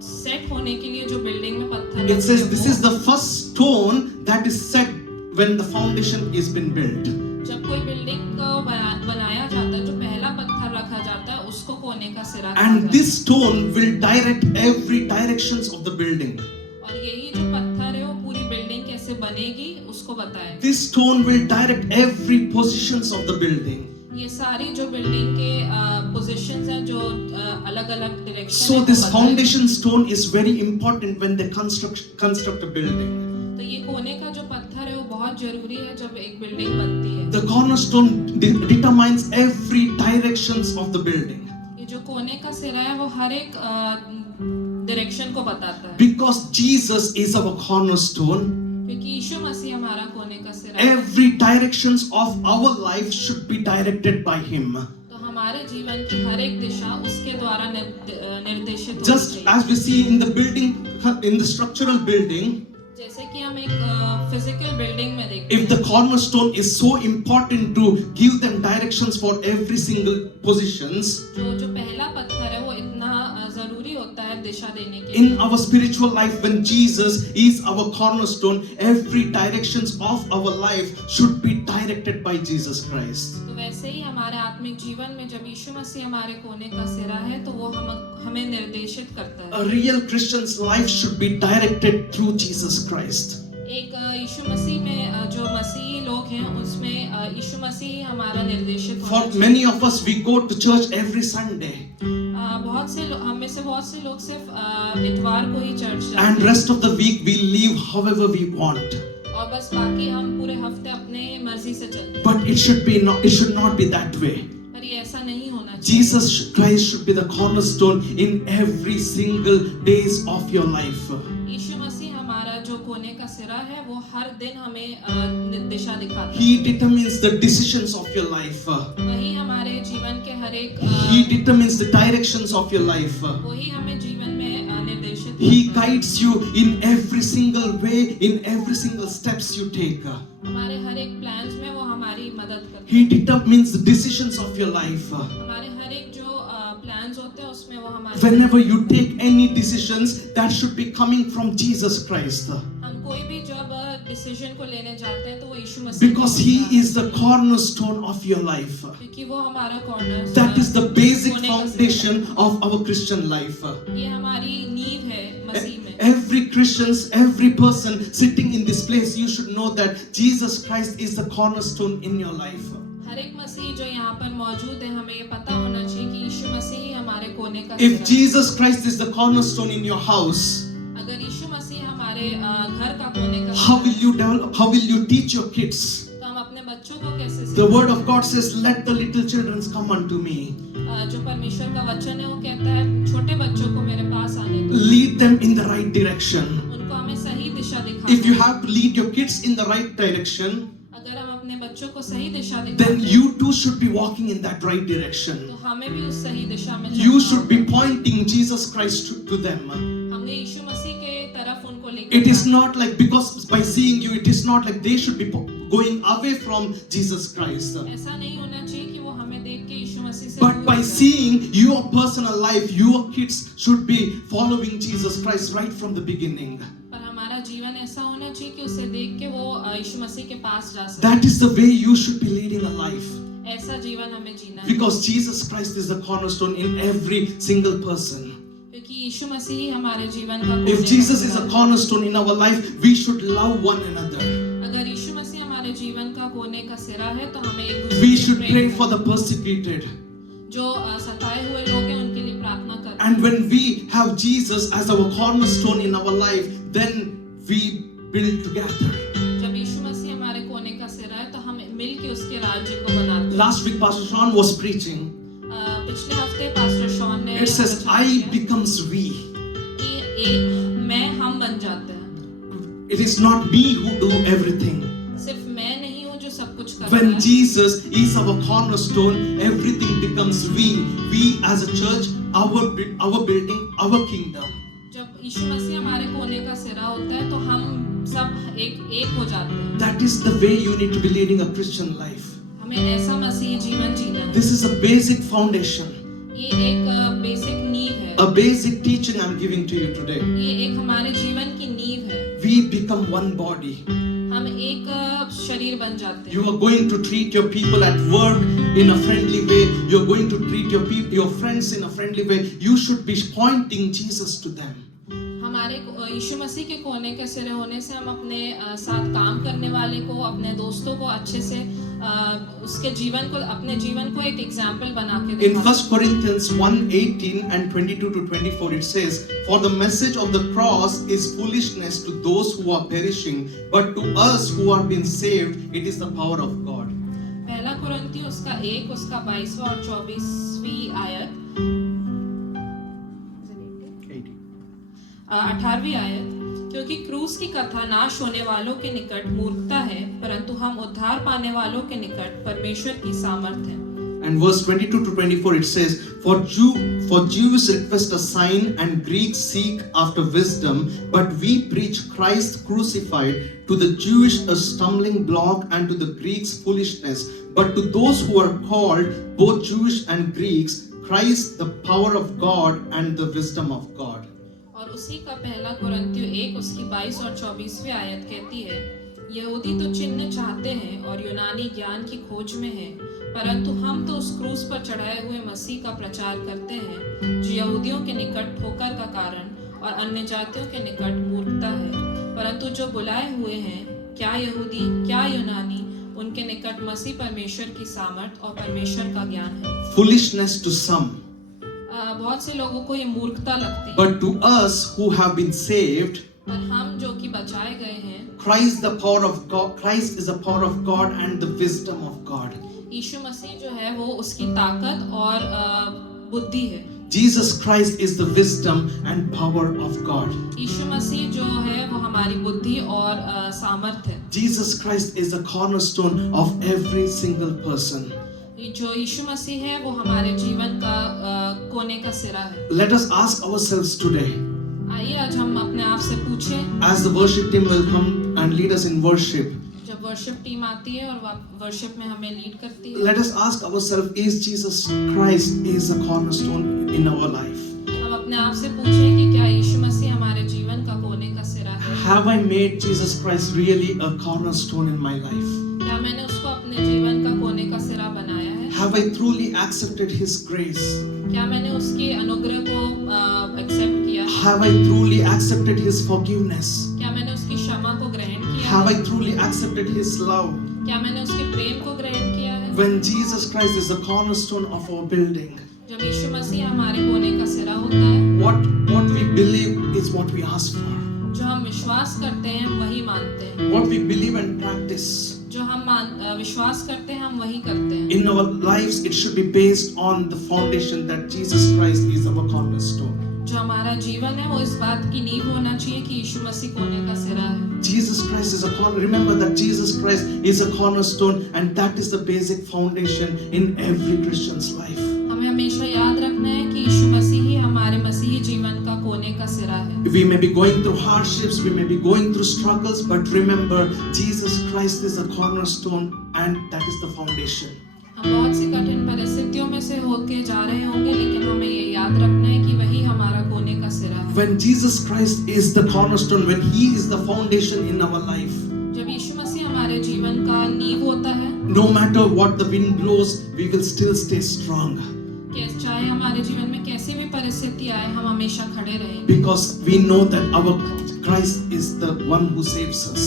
सेट होने के लिए जो बिल्डिंग में पत्थर It लगते says हैं, this वो- is the first stone that is set when the foundation is been built. जब कोई बिल्डिंग को बनाया जाता है, जो पहला पत्थर रखा जाता है उसको कोने का सिरा कहा And जाता this stone will direct every directions of the building. है। और यही जो पत्थर है वो पूरी बिल्डिंग कैसे बनेगी उसको बताए। This stone will direct every positions of the building. ये सारी जो बिल्डिंग के पोजीशंस हैं जो अलग-अलग direction So this foundation stone is very important when they construct a building. तो ये कोने का जो पत्थर है वो बहुत जरूरी है जब एक बिल्डिंग बनती है। The cornerstone determines every directions of the building. ये जो कोने का सिरा है वो हर एक डायरेक्शन को बताता है। Because Jesus is our cornerstone, क्योंकि यीशु मसीह हमारा कोने का सिरा है, every directions of our life should be directed by Him. तो हमारे जीवन की हर एक दिशा उसके द्वारा निर्देशित होनी Just चाहिए। as we see in the building, in the structural building, जैसे कि हम एक फिजिकल बिल्डिंग में देखते if the हैं, cornerstone is so important to give them directions for every single positions, जो पहला पत्थर है वो इतना जरूरी होता है दिशा देने के in लिए। our spiritual life, when Jesus is our cornerstone, every directions of our life should be directed by Jesus Christ. तो वैसे ही हमारे आत्मिक जीवन में जब यीशु मसीह हमारे कोने का सिरा है तो वो हमें निर्देशित करता है। A real Christian's life should be directed through Jesus Christ. एक यीशु मसीह में जो मसीही लोग हैं उसमें यीशु मसीह हमारा निर्देशित For होना many of us, we go to church every Sunday, बहुत से हम में से बहुत से लोग सिर्फ इतवार को ही चर्च जाते and हैं rest of the week we live however we want. और बस बाकी हम पूरे हफ्ते अपने मर्जी से चलते हैं। But it should not be that way. पर ये ऐसा नहीं होना चाहिए। Jesus Christ should be the cornerstone in every single days of your life. यीशु मसीह हमारा जो कोने का सिरा है वो हर दिन हमें दिशा दिखाता है। He determines the decisions of your life. वही हमारे जीवन के हर एक He determines the directions of your life. वही हमें जीवन में निर्देशित He करता है। guides you in every single way, in every single steps you take. हमारे हर एक प्लान्स में वो हमारी मदद करता है। He determines the decisions of your life. हमारे हर एक जो प्लान्स होते हैं उसमें वो हमारी Whenever you take any decisions, that should be coming from Jesus Christ. हम कोई भी जब डिसीजन को लेने जाते हैं तो वो यीशु मसीह Because He is the cornerstone of your life. क्योंकि वो हमारा corner That is the basic foundation of our Christian life. ये हमारी नींव है मसीह में। Every Christians, every person sitting in this place, you should know that Jesus Christ is the cornerstone in your life. हर एक मसीह जो यहाँ पर मौजूद है हमें ये पता होना चाहिए कि यीशु मसीह हमारे कोने का If सिरा है। Jesus Christ is the cornerstone in your house, अगर यीशु मसीह हमारे घर का कोने का how सिरा will you develop? How will you teach your kids? है, तो हम अपने बच्चों को कैसे The सिखाएं? word of God says, "Let the little children come unto me." जो परमेश्वर का वचन है वो कहता है छोटे बच्चों को मेरे पास आने दो, Lead them in the right direction. उनको हमें सही दिशा दिखाना If you है। have to lead your kids in the right direction, अगर हम अपने बच्चों को सही दिशा then दिखाते हैं you too should be walking in that right direction. तो हमें भी उस सही दिशा में You चलना should be होगा। pointing Jesus Christ to them. हमने यीशु मसीह के तरफ उनको लेकर It is जाना है। not like, because by seeing you, it is not like they should be going away from Jesus Christ. ऐसा नहीं होना चाहिए कि वो हमें देख के यीशु मसीह से But दूर by हो जाए। seeing your personal life, your kids should be following Jesus Christ right from the beginning. पर हमारा जीवन ऐसा होना चाहिए कि उसे देख के वो यीशु मसीह के पास जा सके। That is the way you should be leading a life. ऐसा जीवन हमें जीना है, Because Jesus Christ is the cornerstone in every single person. क्योंकि यीशु मसीह ही हमारे जीवन का If कोने Jesus का is a सिरा है। cornerstone in our life, we should love one another. अगर यीशु मसीह हमारे जीवन का कोने का सिरा है तो हमें एक दूसरे We से should प्रेम pray करना for the persecuted. जो सताए हुए लोग हैं उनके लिए प्रार्थना करना। And when we have Jesus as our cornerstone in our life, then we build together. जब यीशु मसीह हमारे कोने का सिरा है तो हम मिल के उसके राज्य को बनाते हैं। Last week, Pastor Sean was preaching. पिछले हफ्ते पास्टर शॉन ने It says, वचन I दिया becomes we. कि मैं हम बन जाते हैं। It is not me who do everything. सिर्फ मैं नहीं हूँ जो सब कुछ करता When है। Jesus is our cornerstone, everything becomes we. We as a church, our building, our kingdom. जब यीशु मसीह हमारे कोने का सिरा होता है तो हम सब एक हो जाते हैं। That is the way you need to be leading a Christian life. हमें ऐसा मसीही जीवन जीना है। This is a basic foundation, ये एक बेसिक नींव है। a basic teaching I'm giving to you today. ये एक हमारे जीवन की नींव है। We become one body. हम एक शरीर बन जाते हैं। You are going to treat your people at work in a friendly way. You're going to treat your friends in a friendly way. You should be pointing Jesus to them. हमारे यीशु मसीह के कोने के सिरे होने से हम अपने साथ काम करने वाले को, अपने दोस्तों को अच्छे से उसके जीवन को, अपने जीवन को एक एग्जाम्पल बना के In दिखा 1 Corinthians 1:18 and 22 to 24 it says, For the message of the cross is foolishness to those who are perishing, but to us who are being saved, it is the power of God. पहला कुरिन्थियों उसका 1 उसका 22वां और 24वीं आयत 18वीं आयत, क्योंकि क्रूस की कथा नाश होने वालों के निकट मूर्खता है, परंतु हम उद्धार पाने वालों के निकट परमेश्वर की सामर्थ है। And verse 22 to 24 it says, For Jews request a sign and Greeks seek after wisdom, but we preach Christ crucified, to the Jewish a stumbling block and to the Greeks foolishness, but to those who are called, both Jewish and Greeks, Christ the power of God and the wisdom of God. और उसी का पहला कुरिन्थियों 1 उसकी 22 और 24वीं आयत कहती है, यहूदी तो चिन्ह चाहते हैं और यूनानी ज्ञान की खोज में हैं, परंतु हम तो उस क्रूस पर चढ़ाए हुए मसीह का प्रचार करते हैं, जो यहूदियों के निकट ठोकर का कारण और अन्य जातियों के निकट मूर्खता है, परंतु जो बुलाए हुए हैं, क्या यहूदी क्या यूनानी, उनके निकट मसीह परमेश्वर की सामर्थ और परमेश्वर का ज्ञान है। Foolishness to some, बहुत से लोगों को ये मूर्खता लगती है, but to us who have been saved, पर हम जो कि बचाए गए हैं, Christ the power of God, Christ is the power of God and the wisdom of God. यीशु मसीह जो है वो उसकी ताकत और बुद्धि है। Jesus Christ is the wisdom and power of God. यीशु मसीह जो है वो हमारी बुद्धि और सामर्थ है। Jesus Christ is the cornerstone of every single person. जो यीशु मसीह है वो हमारे जीवन का कोने का सिरा है। Let us ask ourselves today, आइए आज हम अपने आप से पूछें, as the worship team will come and lead us in worship, जब वर्शिप टीम आती है और वर्शिप में हमें लीड करती है, let us ask ourselves, is Jesus Christ is a cornerstone in our life? हम अपने आप से पूछें कि क्या यीशु मसीह हमारे जीवन का कोने का सिरा है? Have I made Jesus Christ really a cornerstone in my life? क्या मैंने उसको अपने जीवन का कोने का सिरा बनाया है? Have I truly accepted His grace? क्या मैंने उसके अनुग्रह को एक्सेप्ट किया? Have I truly accepted His forgiveness? क्या मैंने उसकी क्षमा को ग्रहण किया? Have I truly accepted His love? क्या मैंने उसके प्रेम को ग्रहण किया है? When Jesus Christ is the cornerstone of our building, जब यीशु मसीह हमारे कोने का सिरा होता है, what we believe is what we ask for. जो हम विश्वास करते हैं हम वही मानते हैं, What we believe and practice. जो हम विश्वास करते हैं हम वही करते हैं। In our lives, it should be based on the foundation that Jesus Christ is our cornerstone. जो हमारा जीवन है वो इस बात की नींव होना चाहिए कि यीशु मसीह कोने का सिरा है। Jesus Christ is a corner. Remember that Jesus Christ is a cornerstone, and that is the basic foundation in every Christian's life. हमें हमेशा याद रखना है कि यीशु मसीह ही हमारे मसीही जीवन का कोने का सिरा है। We may be going through hardships, we may be going through struggles, but remember, Jesus Christ is a cornerstone, and that is the foundation. हम बहुत सी कठिन परिस्थितियों में से होके जा रहे होंगे, लेकिन हमें ये याद रखना है कि वही हमारा कोने का सिरा है। When Jesus Christ is the cornerstone, when He is the foundation in our life, जब यीशु मसीह हमारे जीवन का नींव होता है, No matter what the wind blows, we will still stay strong. चाहे हमारे जीवन में कैसी भी परिस्थिति आए, हम हमेशा खड़े रहें, Because we know that our Christ is the one who saves us.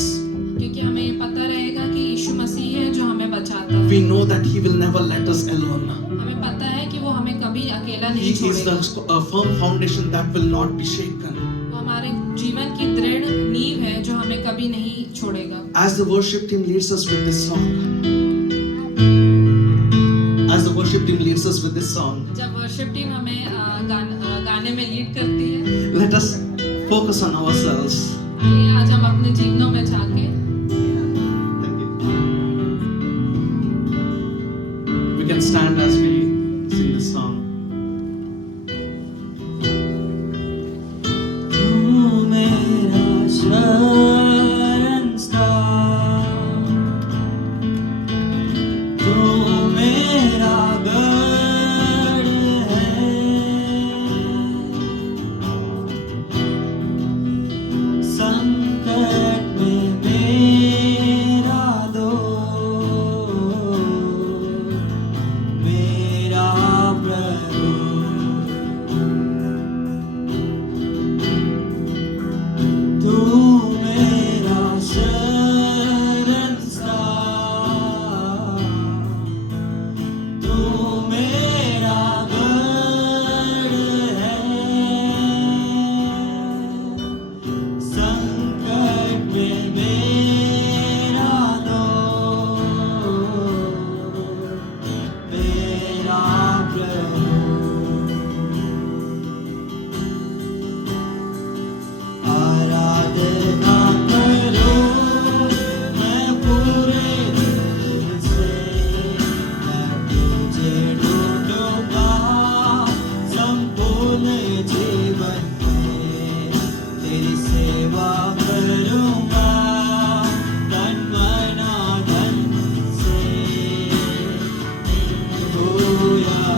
क्योंकि हमें ये पता रहेगा कि यीशु मसीह है जो हमें बचाता है। We know that He will never let us alone. हमें पता है कि वो हमें कभी अकेला He नहीं is छोड़ेगा। a firm foundation that will not be shaken. वो हमारे जीवन की दृढ़ नींव है जो हमें कभी नहीं छोड़ेगा। As the worship team leads us with this song, जब वर्शिप टीम हमें गाने में लीड करती है, let us focus on ourselves. आइए आज हम अपने जीवनों में झांके। Thank you. We can stand as we sing this song. तू मेरा शरणस्थान, तू मेरा गढ़ है, संकट में मेरा दोस्त, मेरा प्रभु। तू मेरा शरणस्थान, तू मेरा गढ़ है, संकट में मेरा दोस्त, मेरा प्रभु। आराधना करो मैं पूरे दिल से, मैं तुझे ढूंढूंगा संपूर्ण जीवन में, तेरी सेवा करूंगा तन मन धन से। Hallelujah.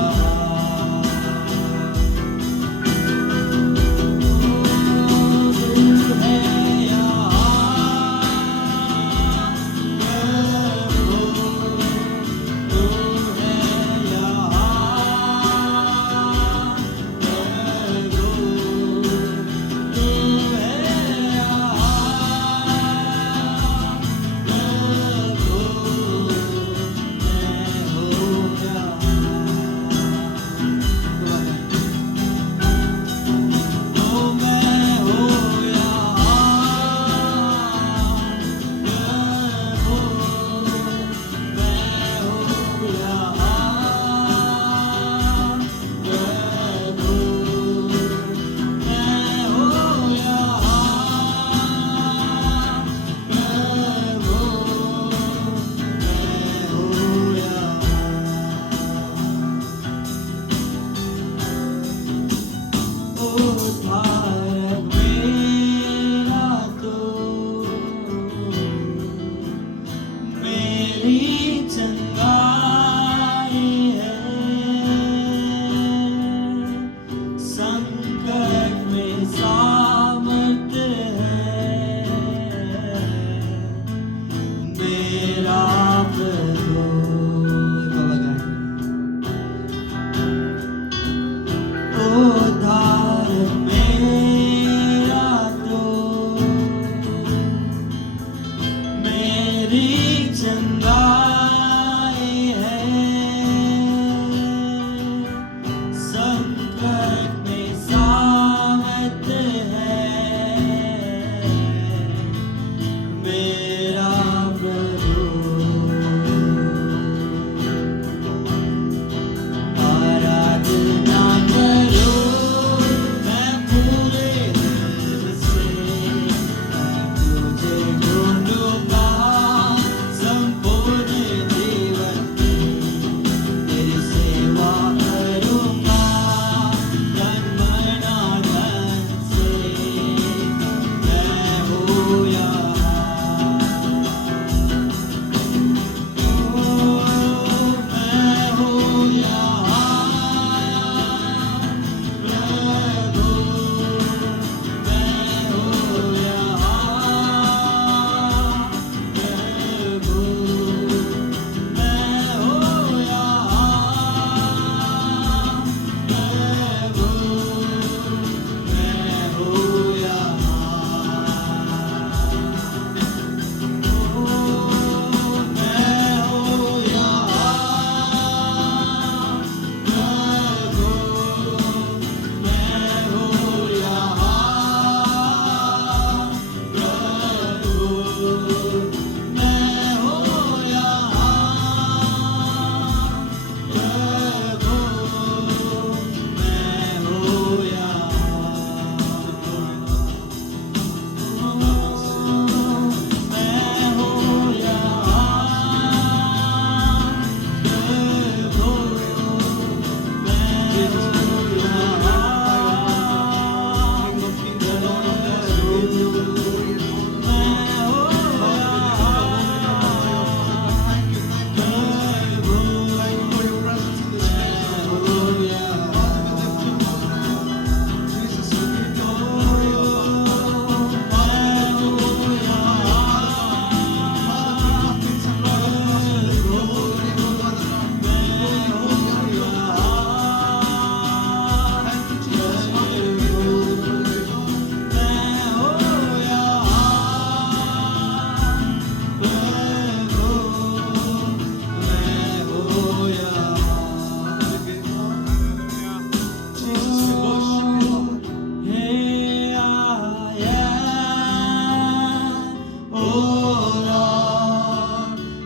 Lord,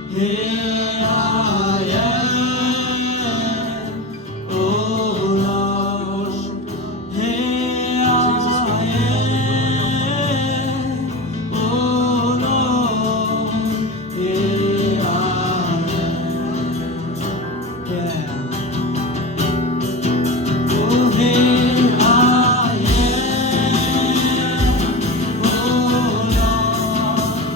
here I am. Oh Lord, here I am. Oh Lord, here I am. Yeah. Oh, here I am. Oh Lord,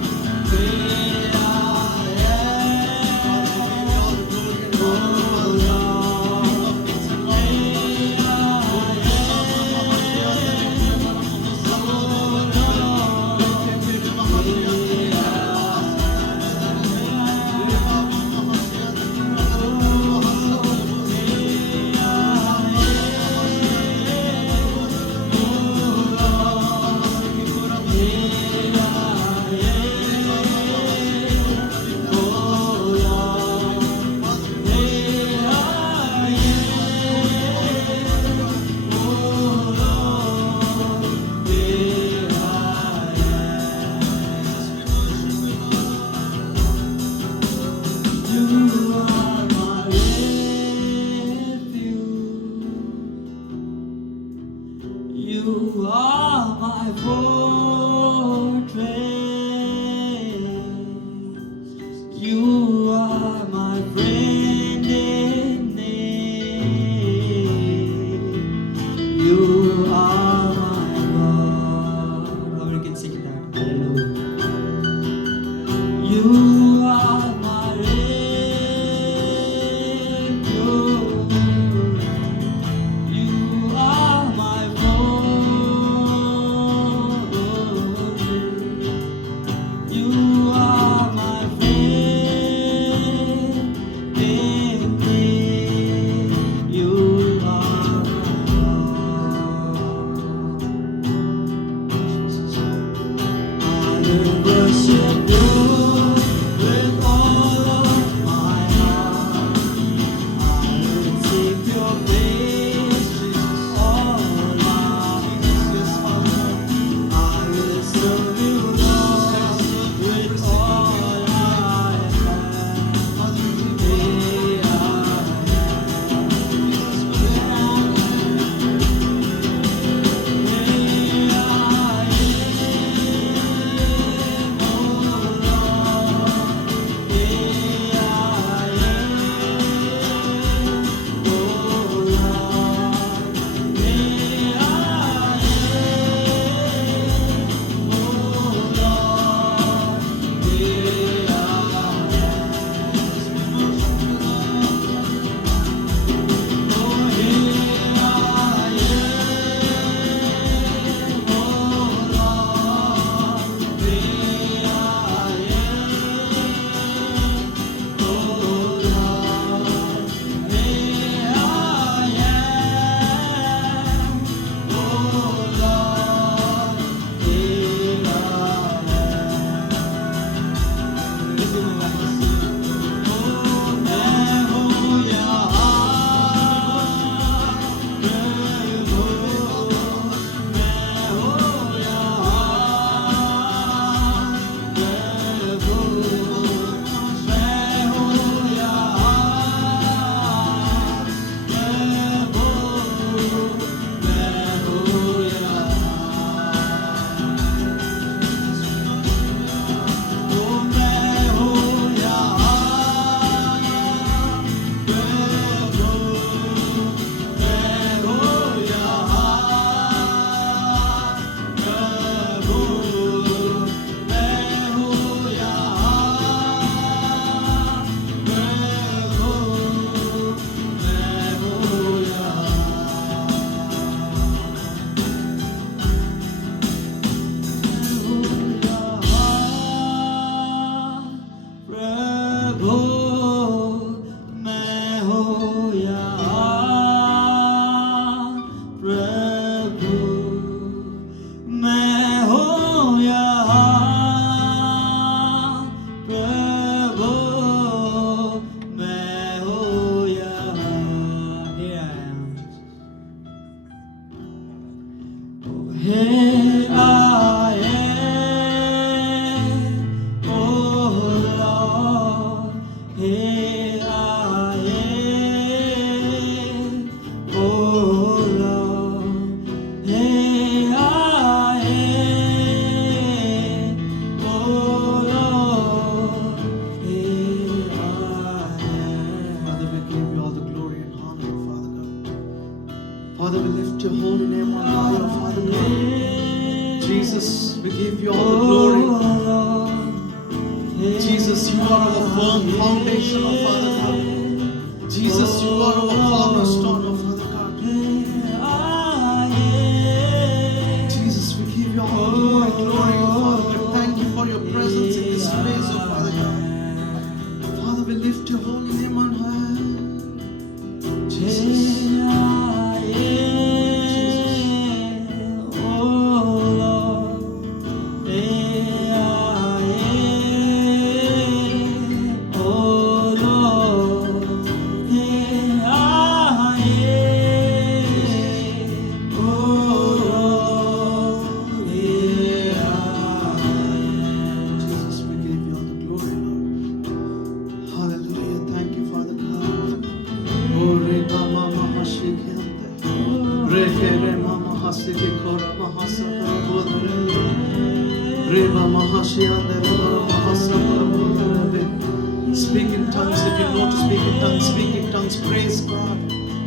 Speak in tongues if you know to speak in tongues. Speak in tongues. Praise God.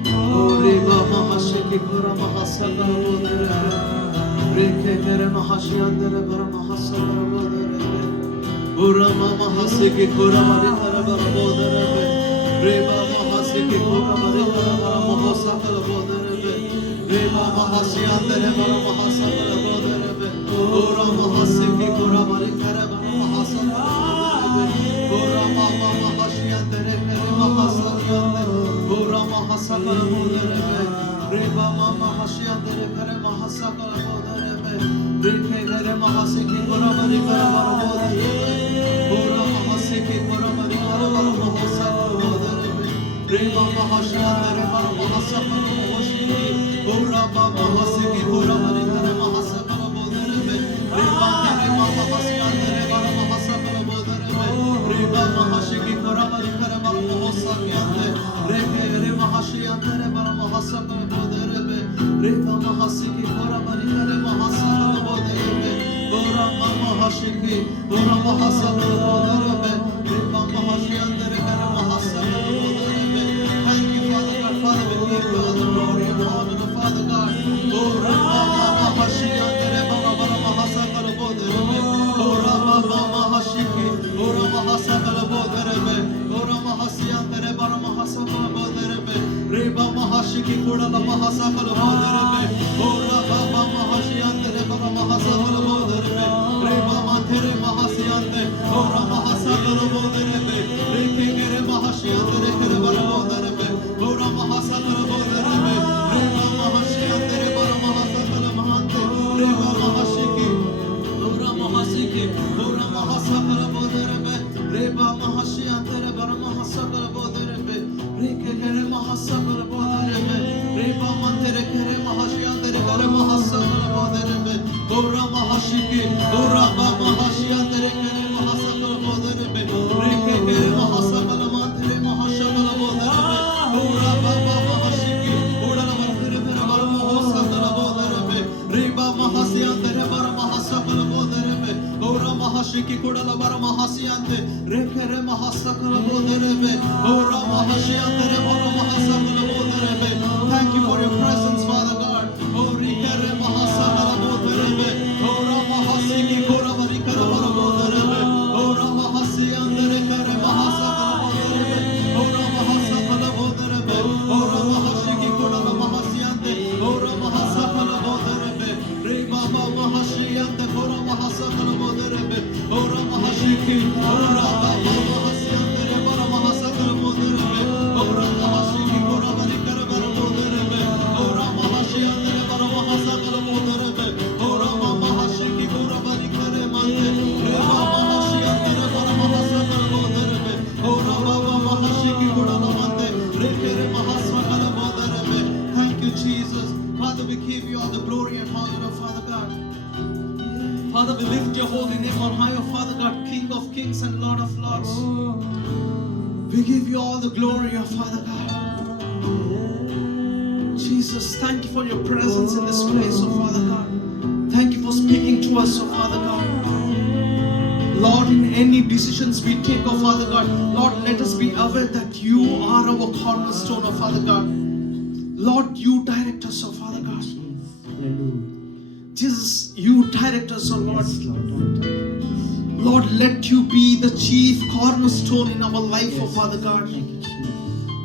Oh, Reba Mahashiki Kura Mahasakara Bodere. Reke Mere Mahashiandere Bara Mahasakara Bodere. Ura Mahasiki Kura Marikara Bara Bodere. Reba Mahasiki Kura Marikara Bara Mahasakara Bodere. Reba Mahashiandere Bara Mahasakara Bodere. Ura Mahasiki Kura Marikara Bara Mahasakara Bodere. Ura Mahashiandere Bara Mahasakara Ura Mahasakara Bodere. Reba Mahashiandere Bara Mahasakara Bodere. Reke Mere Mahasiki Kura Marikara Bara Bodere. Ura Mahasiki Kura Marikara Bara Mahasakara Bodere. Reba Mahashiandere Bara Mahasakara Bodere. Ura Mahasiki Kura Marikara Mahasakara Bodere. Reba Mere Mahashiandere Bara Mahasakara Bodere. Reba Mahashiki Kura Marikara Bara Mahasakara Reke Mere Mahashiandere Bara Mahasakara Bodere. Reba Mahasiki Kura Marikara Mahasakara Bodere. Ura Mahashiki Ura Mahasakara Bodere. Reba Mahashiandere Bara Mahasakara Bodere. Thank you, Father God. Father, we give you all the glory and honor, Father God. Ura Mahashiandere Bara Mahasakara Bodere. Ura Mahashiki Ura Mahasakara Bodere. Ura Mahashiandere Bara Mahasakara Bodere. Reba Mahashiki Kura Mahasakara Bodere. Ora Baba Mahashiandere Bara Mahasakara Bodere. Reba Matere Mahashiande Ora Mahasakara Bodere. Reke Kere Mahashiandere Kere Bara Bodere. Ora Mahasakara Bodere. Reba Mahashiandere Bara Mahasakara Mahante. Reba Mahashiki Ora Mahashiki Ora Mahasakara Bodere. Reba Mahashiandere Bara Mahasakara Bodere. Reke Kere Mahasakara Bodere. Reba Matere Kere Mahashiandere Kere Mahasakara Bodere. Ora Mahashiki Ora Baba Mahashiandere Kere Mahasakara Bodere. Reke Kere Mahasakara Matere Mahasakara Bodere. Ora Baba Mahashiki Ora Matere Bara Mahasakara Bodere. Reba Mahashiandere Bara Mahasakara Bodere. Ora Mahashiki Kura Bara Mahashiande Reke Re Mahasakara Bodere. Ora Mahashiandere Bara Mahasakara Bodere. Thank you for your presence, Father God. Oh, Reke Re Mahasakara Bodere. Ora Mahasiki Kura Marikara Bara Bodere. Ora Mahashiandere Kere Mahasakara Bodere. Ora Mahasakara Bodere. Ora Mahashiki Kura Mahashiande Ora Mahasakara Bodere. Reba Mahashiande Kura Mahasakara Bodere. Ora Mahashiki Ora Baba Mahashiande Bara Mahasakara Bodere. Ora Mahashiki Kura Marikara Bara Bodere. Ora Mahashiande Bara Mahasakara Bodere. Ora Mahashiki Kura Marikara Mante. Reba Mahashiande Bara Mahasakara Bodere. Ora Baba Mahashiki Kura Mante. Rekere Mahasakara Bodere. Thank you, Jesus. Father, we give you all the glory and honor, Father God. Father, we lift your holy name on high, oh Father God, King of kings and Lord of lords. We give you all the glory, oh Father God. Jesus, thank you for your presence in this place, oh Father God. Thank you for speaking to us, oh Father God. Lord, in any decisions we take, oh Father God, Lord, let us be aware that you are our cornerstone, oh Father God. Lord, you direct us, oh Father God. Hallelujah. Jesus, you direct us, oh Lord. Yes, Lord. Lord, let you be the chief cornerstone in our life, oh Father God. Thank you, Jesus.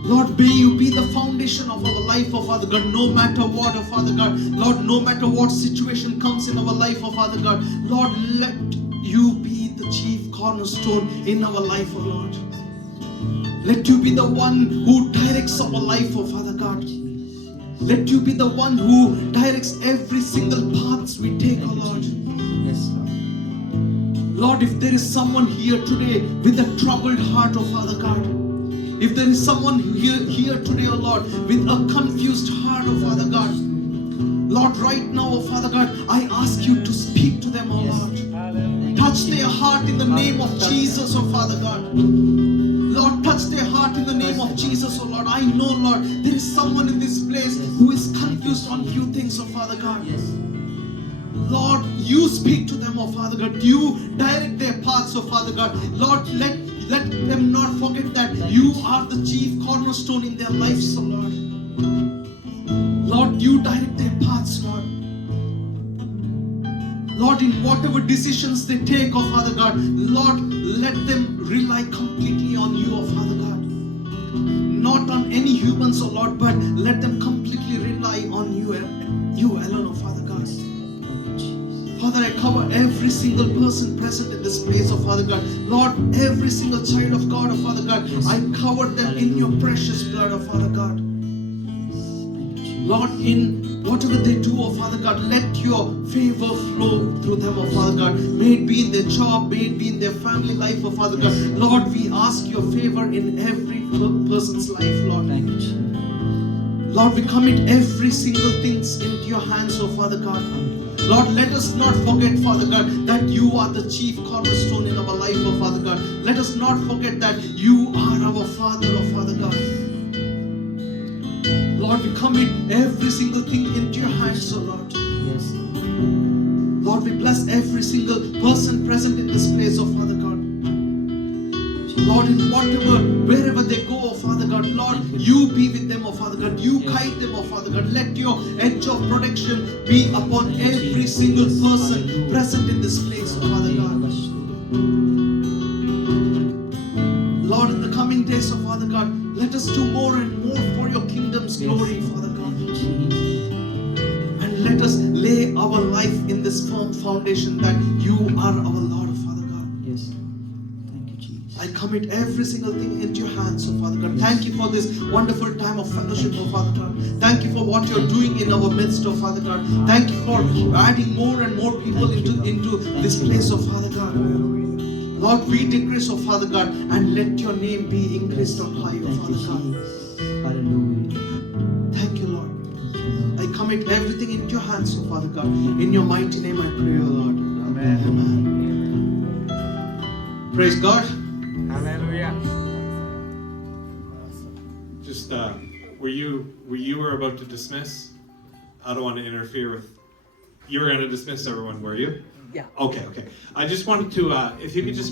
Lord, may you be the foundation of our life, oh Father God, no matter what, oh Father God. Lord, no matter what situation comes in our life, oh Father God. Lord, let you be the chief cornerstone in our life, oh Lord. Let you be the one who directs our life, oh Father God. Let you be the one who directs every single paths we take, oh Lord. Yes, Lord. Lord, if there is someone here today with a troubled heart, oh Father God. If there is someone here today, oh Lord, with a confused heart, oh Father God. Lord, right now, oh Father God, I ask you to speak to them, oh Lord. Touch their heart in the name of Jesus, oh Father God. Lord, touch their heart in the name of Jesus, oh Lord. I know, Lord, there is someone in this place who is confused on few things, oh Father God. Yes. Lord, you speak to them, oh Father God. You direct their paths, oh Father God. Lord, let them not forget that you are the chief cornerstone in their lives, oh Lord. Lord, you direct their paths, Lord. Lord, in whatever decisions they take, oh Father God, Lord, let them rely completely on you, oh Father God. Not on any humans, oh Lord, but let them completely rely on you alone, oh Father God. Father, I cover every single person present in this place, oh Father God. Lord, every single child of God, oh Father God, I cover them in your precious blood, oh Father God. Lord, in whatever they do, oh Father God, let your favor flow through them, oh Father God. May it be in their job, may it be in their family life, oh Father God. Lord, we ask your favor in every person's life, Lord. Thank you, Jesus. Lord, we commit every single thing into your hands, oh Father God. Lord, let us not forget, Father God, that you are the chief cornerstone in our life, oh Father God. Let us not forget that you are our Father, oh Father God. Lord, we commit every single thing into your hands, oh Lord. Yes. Lord, we bless every single person present in this place, oh Father God. Lord, in wherever they go, oh Father God, Lord, you be with them, oh Father God. You guide them, oh Father God. Let your edge of protection be upon every single person present in this place, oh Father God. Lord, in the coming days, oh Father God, let us do more and more for your kingdom's glory, Father God. And let us lay our life in this firm foundation that you are our Lord, oh Father God. Yes. Thank you, Jesus. I commit every single thing into your hands, oh Father God. Thank you for this wonderful time of fellowship, oh Father God. Thank you for what you're doing in our midst, oh Father God. Thank you for adding more and more people into this place, oh Father God. Lord, we decrease, oh Father God, and let your name be increased on high, oh Thank you, Father God. Jesus. Hallelujah. Thank you, Lord. Thank you, Lord. I commit everything into your hands, oh Father God. In your mighty name I pray, oh Lord. Amen. Amen. Praise God. Hallelujah. Just were you were about to dismiss? I don't want to interfere with. You were going to dismiss everyone, were you? Yeah. Okay. I just wanted to, if you could just